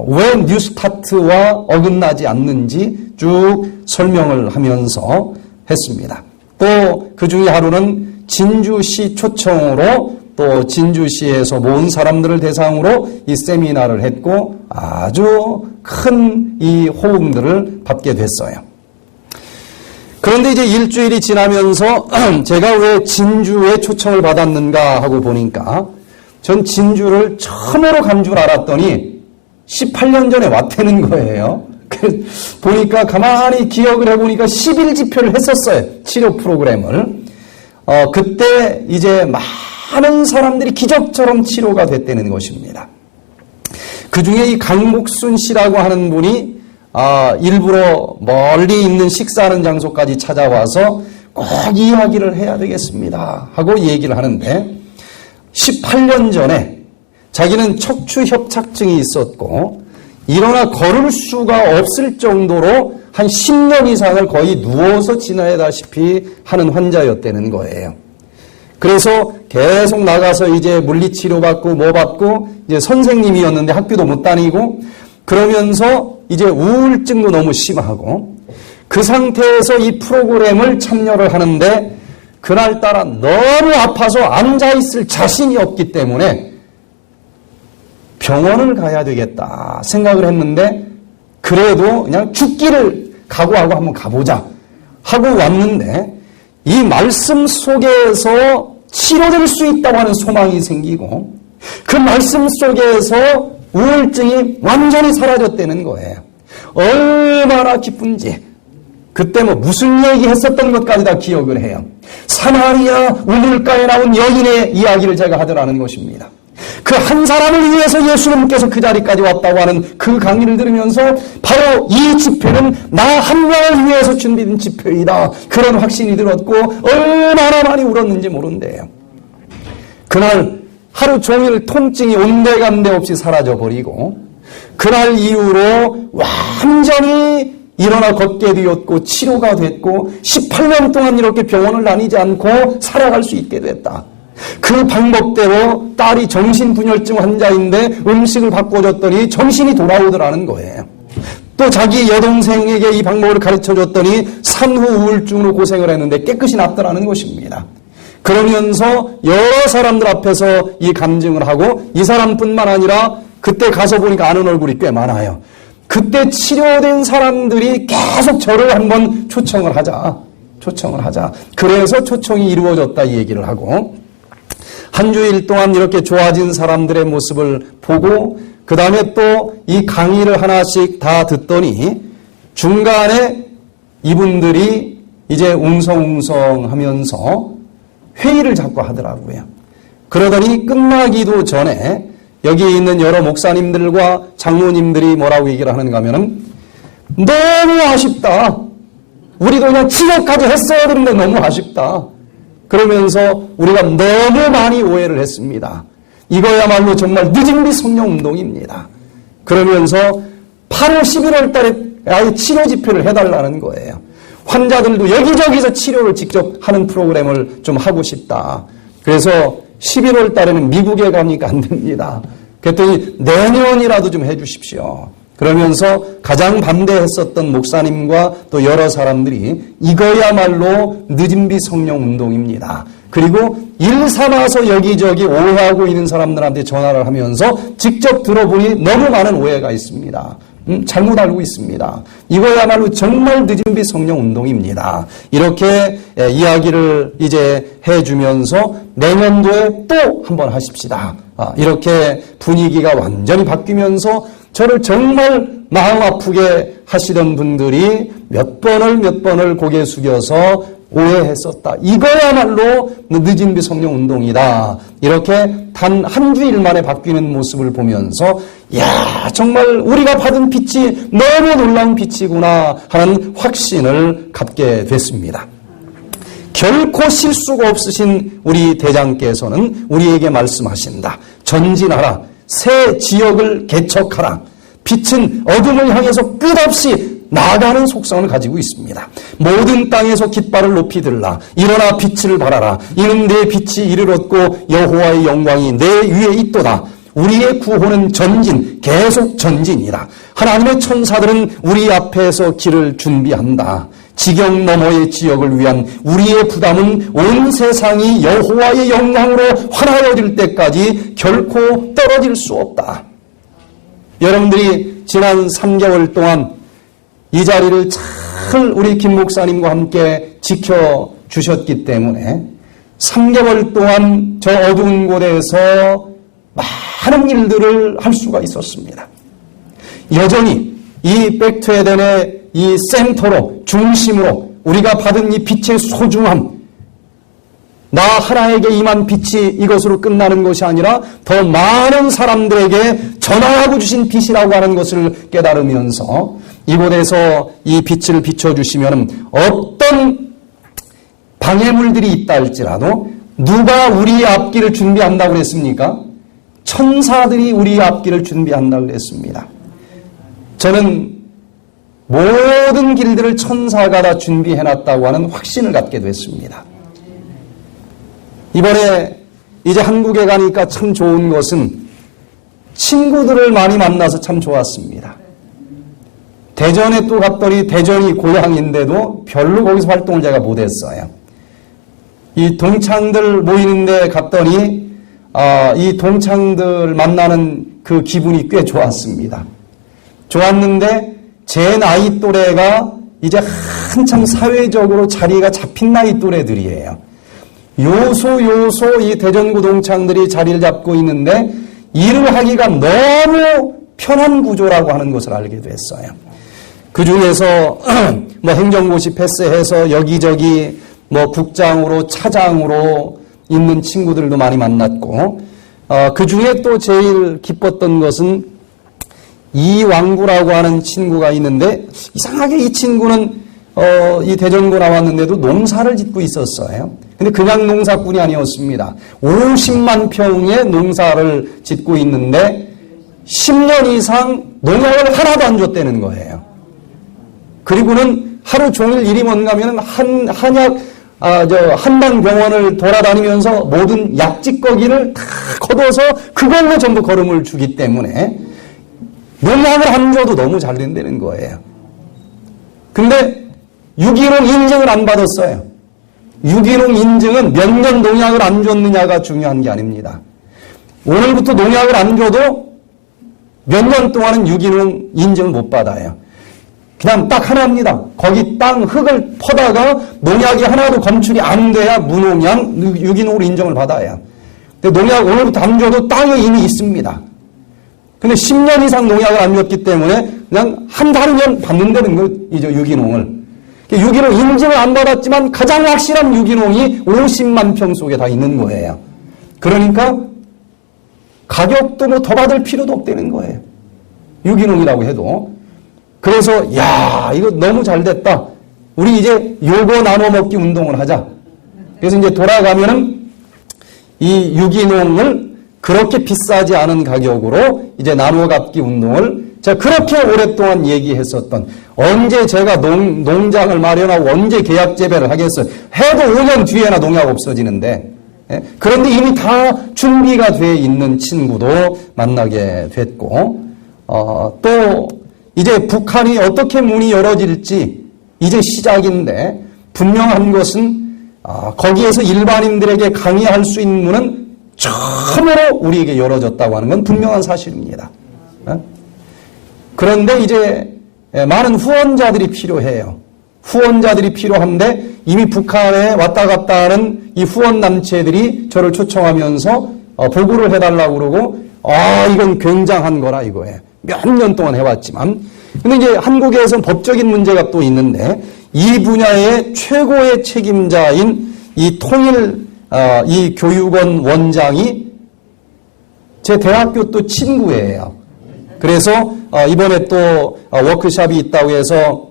왜 뉴스타트와 어긋나지 않는지 쭉 설명을 하면서 했습니다. 또 그 중에 하루는 진주시 초청으로 또 진주시에서 모은 사람들을 대상으로 이 세미나를 했고 아주 큰 이 호응들을 받게 됐어요. 그런데 이제 일주일이 지나면서 제가 왜 진주에 초청을 받았는가 하고 보니까 전 진주를 처음으로 간 줄 알았더니 18년 전에 왔다는 거예요. 보니까 가만히 기억을 해보니까 10일 집회를 했었어요. 치료 프로그램을. 그때 이제 많은 사람들이 기적처럼 치료가 됐다는 것입니다. 그 중에 이 강목순 씨라고 하는 분이 일부러 멀리 있는 식사하는 장소까지 찾아와서 꼭 이야기를 해야 되겠습니다 하고 얘기를 하는데 18년 전에 자기는 척추 협착증이 있었고 일어나 걸을 수가 없을 정도로 한 10년 이상을 거의 누워서 지내다시피 하는 환자였다는 거예요. 그래서 계속 나가서 이제 물리치료 받고 뭐 받고 이제 선생님이었는데 학교도 못 다니고 그러면서 이제 우울증도 너무 심하고 그 상태에서 이 프로그램을 참여를 하는데 그날따라 너무 아파서 앉아있을 자신이 없기 때문에 병원을 가야 되겠다 생각을 했는데 그래도 그냥 죽기를 각오하고 한번 가보자 하고 왔는데 이 말씀 속에서 치료될 수 있다고 하는 소망이 생기고 그 말씀 속에서 우울증이 완전히 사라졌다는 거예요. 얼마나 기쁜지 그때 뭐 무슨 얘기 했었던 것까지 다 기억을 해요. 사마리아 우물가에 나온 여인의 이야기를 제가 하더라는 것입니다. 그 한 사람을 위해서 예수님께서 그 자리까지 왔다고 하는 그 강의를 들으면서 바로 이 집회는 나 한 명을 위해서 준비된 집회이다. 그런 확신이 들었고 얼마나 많이 울었는지 모른대요. 그날 하루 종일 통증이 온데간데 없이 사라져버리고 그날 이후로 완전히 일어나 걷게 되었고 치료가 됐고 18년 동안 이렇게 병원을 다니지 않고 살아갈 수 있게 됐다. 그 방법대로 딸이 정신분열증 환자인데 음식을 바꿔줬더니 정신이 돌아오더라는 거예요. 또 자기 여동생에게 이 방법을 가르쳐줬더니 산후 우울증으로 고생을 했는데 깨끗이 낫더라는 것입니다. 그러면서 여러 사람들 앞에서 이 감증을 하고 이 사람뿐만 아니라 그때 가서 보니까 아는 얼굴이 꽤 많아요. 그때 치료된 사람들이 계속 저를 한번 초청을 하자. 그래서 초청이 이루어졌다 이 얘기를 하고 한 주일 동안 이렇게 좋아진 사람들의 모습을 보고 그 다음에 또 이 강의를 하나씩 다 듣더니 중간에 이분들이 이제 웅성웅성 하면서 회의를 자꾸 하더라고요. 그러더니 끝나기도 전에 여기 있는 여러 목사님들과 장로님들이 뭐라고 얘기를 하는가 하면은 너무 아쉽다. 우리도 그냥 치료까지 했어야 되는데 너무 아쉽다. 그러면서 우리가 너무 많이 오해를 했습니다. 이거야말로 정말 늦은비 성령 운동입니다. 그러면서 8월 11월 달에 아예 치료 집회를 해달라는 거예요. 환자들도 여기저기서 치료를 직접 하는 프로그램을 좀 하고 싶다. 그래서 11월 달에는 미국에 가니까 안 됩니다. 그랬더니 내년이라도 좀 해주십시오. 그러면서 가장 반대했었던 목사님과 또 여러 사람들이 이거야말로 늦은비 성령 운동입니다. 그리고 일 삼아서 여기저기 오해하고 있는 사람들한테 전화를 하면서 직접 들어보니 너무 많은 오해가 있습니다. 잘못 알고 있습니다. 이거야말로 정말 늦은비 성령 운동입니다. 이렇게 이야기를 이제 해주면서 내년도에 또 한번 하십시다. 이렇게 분위기가 완전히 바뀌면서 저를 정말 마음 아프게 하시던 분들이 몇 번을 고개 숙여서 오해했었다. 이거야말로 늦은비 성령 운동이다. 이렇게 단 한 주일 만에 바뀌는 모습을 보면서 야, 정말 우리가 받은 빛이 너무 놀라운 빛이구나 하는 확신을 갖게 됐습니다. 결코 실수가 없으신 우리 대장께서는 우리에게 말씀하신다. 전진하라. 새 지역을 개척하라. 빛은 어둠을 향해서 끝없이 나아가는 속성을 가지고 있습니다. 모든 땅에서 깃발을 높이 들라. 일어나 빛을 발하라. 이는 내 빛이 이르렀고 여호와의 영광이 내 위에 있도다. 우리의 구호는 전진, 계속 전진이다. 하나님의 천사들은 우리 앞에서 길을 준비한다. 지경 너머의 지역을 위한 우리의 부담은 온 세상이 여호와의 영광으로 환하여질 때까지 결코 떨어질 수 없다. 여러분들이 지난 3개월 동안 이 자리를 잘 우리 김 목사님과 함께 지켜주셨기 때문에 3개월 동안 저 어두운 곳에서 많은 일들을 할 수가 있었습니다. 여전히 이 백투에덴의 이 센터로, 중심으로 우리가 받은 이 빛의 소중함, 나 하나에게 임한 빛이 이것으로 끝나는 것이 아니라 더 많은 사람들에게 전하고 주신 빛이라고 하는 것을 깨달으면서 이곳에서 이 빛을 비춰주시면 어떤 방해물들이 있다 할지라도 누가 우리의 앞길을 준비한다고 그랬습니까? 천사들이 우리의 앞길을 준비한다고 그랬습니다. 저는 모든 길들을 천사가 다 준비해놨다고 하는 확신을 갖게 됐습니다. 이번에 이제 한국에 가니까 참 좋은 것은 친구들을 많이 만나서 참 좋았습니다. 대전에 또 갔더니 대전이 고향인데도 별로 거기서 활동을 제가 못했어요. 이 동창들 모이는데 갔더니 이 동창들 만나는 그 기분이 꽤 좋았습니다. 좋았는데 제 나이 또래가 이제 한참 사회적으로 자리가 잡힌 나이 또래들이에요. 요소 이 대전구 동창들이 자리를 잡고 있는데 일을 하기가 너무 편한 구조라고 하는 것을 알게 됐어요. 그 중에서 뭐 행정고시 패스해서 여기저기 뭐 국장으로 차장으로 있는 친구들도 많이 만났고 그 중에 또 제일 기뻤던 것은 이왕구라고 하는 친구가 있는데 이상하게 이 친구는 이 대전고 나왔는데도 농사를 짓고 있었어요. 근데 그냥 농사꾼이 아니었습니다. 50만 평의 농사를 짓고 있는데 10년 이상 농약을 하나도 안 줬다는 거예요. 그리고는 하루 종일 일이 뭔가 하면 한방병원을 돌아다니면서 모든 약찌꺼기를 다 걷어서 그걸로 전부 거름을 주기 때문에 농약을 안 줘도 너무 잘 된다는 거예요. 근데 유기농 인증을 안 받았어요. 유기농 인증은 몇 년 농약을 안 줬느냐가 중요한 게 아닙니다. 오늘부터 농약을 안 줘도 몇 년 동안은 유기농 인증을 못 받아요. 그냥 딱 하나입니다. 거기 땅 흙을 퍼다가 농약이 하나도 검출이 안 돼야 무농약 유기농으로 인정을 받아요. 근데 농약 오늘부터 안 줘도 땅에 이미 있습니다. 근데 10년 이상 농약을 안 줬기 때문에 그냥 한 달이면 받는다는 거죠, 유기농을. 유기농 인증을 안 받았지만 가장 확실한 유기농이 50만 평 속에 다 있는 거예요. 그러니까 가격도 뭐 더 받을 필요도 없다는 거예요. 유기농이라고 해도. 그래서 야, 이거 너무 잘 됐다. 우리 이제 요거 나눠 먹기 운동을 하자. 그래서 이제 돌아가면은 이 유기농을 그렇게 비싸지 않은 가격으로 이제 나눠 갖기 운동을 제가 그렇게 오랫동안 얘기했었던, 언제 제가 농장을 마련하고 언제 계약 재배를 하겠어요. 해도 5년 뒤에나 농약 없어지는데. 그런데 이미 다 준비가 돼 있는 친구도 만나게 됐고, 또 이제 북한이 어떻게 문이 열어질지 이제 시작인데, 분명한 것은 거기에서 일반인들에게 강의할 수 있는 문은 처음으로 우리에게 열어졌다고 하는 건 분명한 사실입니다. 그런데 이제 많은 후원자들이 필요해요. 후원자들이 필요한데 이미 북한에 왔다 갔다 하는 이 후원단체들이 저를 초청하면서 보고를 해달라고 그러고, 이건 굉장한 거라 이거예요. 몇 년 동안 해왔지만. 근데 이제 한국에서는 법적인 문제가 또 있는데, 이 분야의 최고의 책임자인 이 통일, 이 교육원 원장이 제 대학교 또 친구예요. 그래서 이번에 또 워크숍이 있다고 해서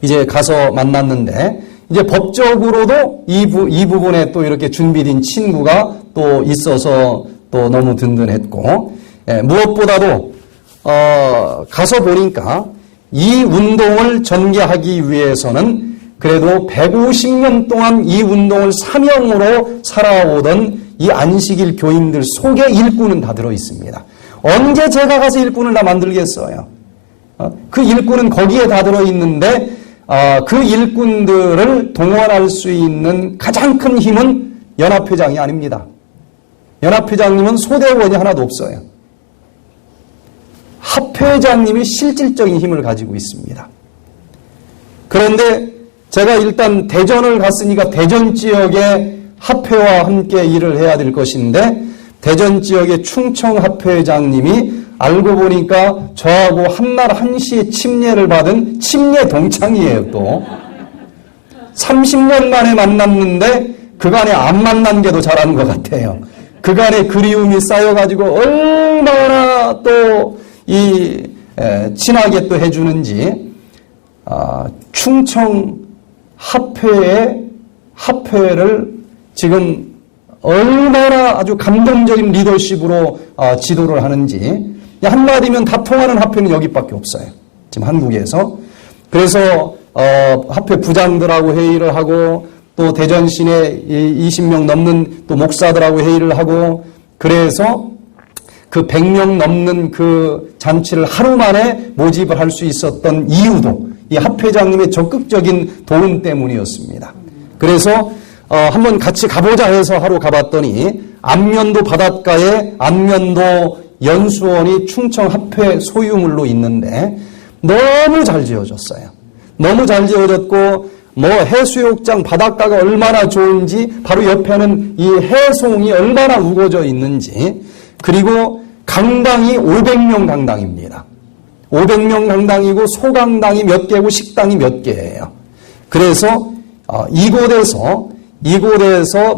이제 가서 만났는데, 이제 법적으로도 이 부분에 또 이렇게 준비된 친구가 또 있어서 또 너무 든든했고, 무엇보다도 가서 보니까 이 운동을 전개하기 위해서는 그래도 150년 동안 이 운동을 사명으로 살아오던 이 안식일 교인들 속에 일꾼은 다 들어있습니다. 언제 제가 가서 일꾼을 다 만들겠어요? 그 일꾼은 거기에 다 들어있는데, 그 일꾼들을 동원할 수 있는 가장 큰 힘은 연합회장이 아닙니다. 연합회장님은 소대원이 하나도 없어요. 합회장님이 실질적인 힘을 가지고 있습니다. 그런데 제가 일단 대전을 갔으니까 대전 지역의 합회와 함께 일을 해야 될 것인데, 대전 지역의 충청합회장님이 알고 보니까 저하고 한날 한시에 침례를 받은 침례 동창이에요. 또 30년 만에 만났는데 그간에 안 만난 게 더 잘하는 것 같아요. 그간의 그리움이 쌓여가지고 얼마나 또 친하게 또 해주는지, 충청 합회를 지금 얼마나 아주 감동적인 리더십으로 지도를 하는지, 한마디면 다 통하는 합회는 여기밖에 없어요. 지금 한국에서. 그래서 합회 부장들하고 회의를 하고, 또 대전 시내 20명 넘는 또 목사들하고 회의를 하고, 그래서 그 100명 넘는 그 잔치를 하루 만에 모집을 할 수 있었던 이유도 이 합회장님의 적극적인 도움 때문이었습니다. 그래서 한번 같이 가보자 해서 하러 가봤더니, 안면도 바닷가에 안면도 연수원이 충청합회 소유물로 있는데 너무 잘 지어졌어요. 너무 잘 지어졌고, 해수욕장 바닷가가 얼마나 좋은지, 바로 옆에는 이 해송이 얼마나 우거져 있는지, 그리고 강당이 500명 강당입니다. 500명 강당이고 소강당이 몇 개고 식당이 몇 개예요. 그래서 이곳에서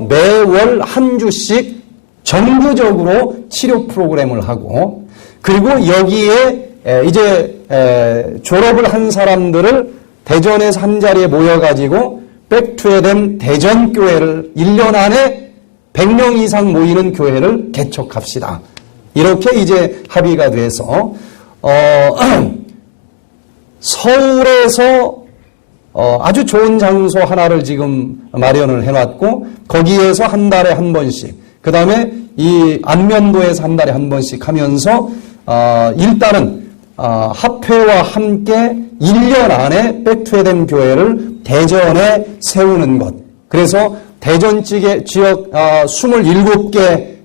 매월 한 주씩 정규적으로 치료 프로그램을 하고, 그리고 여기에 이제 졸업을 한 사람들을 대전에서 한 자리에 모여가지고 백투에덴 대전교회를 1년 안에 100명 이상 모이는 교회를 개척합시다. 이렇게 이제 합의가 돼서 서울에서 아주 좋은 장소 하나를 지금 마련을 해놨고, 거기에서 한 달에 한 번씩, 그 다음에 이 안면도에서 한 달에 한 번씩 하면서 일단은 합회와 함께 1년 안에 백투에덴 교회를 대전에 세우는 것. 그래서 대전 지역 27개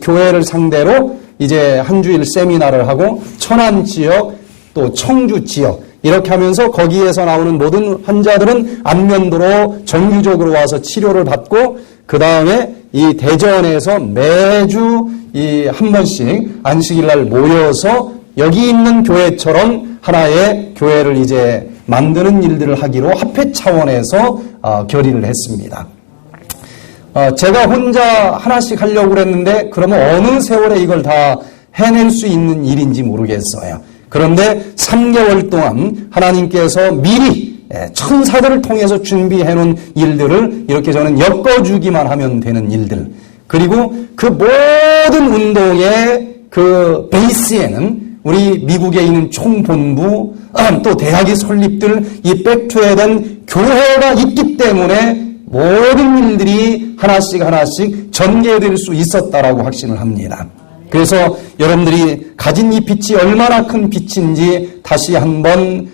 교회를 상대로 이제 한 주일 세미나를 하고, 천안 지역 또 청주 지역 이렇게 하면서 거기에서 나오는 모든 환자들은 안면도로 정규적으로 와서 치료를 받고, 그 다음에 이 대전에서 매주 한 번씩 안식일 날 모여서 여기 있는 교회처럼 하나의 교회를 이제 만드는 일들을 하기로 합회 차원에서 결의를 했습니다. 제가 혼자 하나씩 하려고 그랬는데, 그러면 어느 세월에 이걸 다 해낼 수 있는 일인지 모르겠어요. 그런데 3개월 동안 하나님께서 미리 천사들을 통해서 준비해 놓은 일들을 이렇게 저는 엮어주기만 하면 되는 일들, 그리고 그 모든 운동의 그 베이스에는 우리 미국에 있는 총본부, 또 대학이 설립될 이 백투에덴 교회가 있기 때문에 모든 일들이 하나씩 전개될 수 있었다라고 확신을 합니다. 그래서 여러분들이 가진 이 빛이 얼마나 큰 빛인지 다시 한번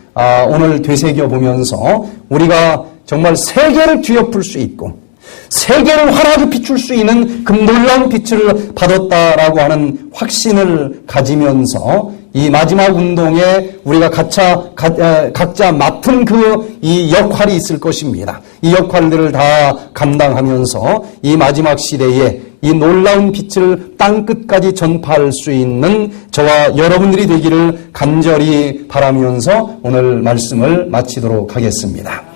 오늘 되새겨 보면서, 우리가 정말 세계를 뒤엎을 수 있고 세계를 환하게 비출 수 있는 그 놀라운 빛을 받았다라고 하는 확신을 가지면서 이 마지막 운동에 우리가 각자 맡은 이 역할이 있을 것입니다. 이 역할들을 다 감당하면서 이 마지막 시대에 이 놀라운 빛을 땅끝까지 전파할 수 있는 저와 여러분들이 되기를 간절히 바라면서 오늘 말씀을 마치도록 하겠습니다.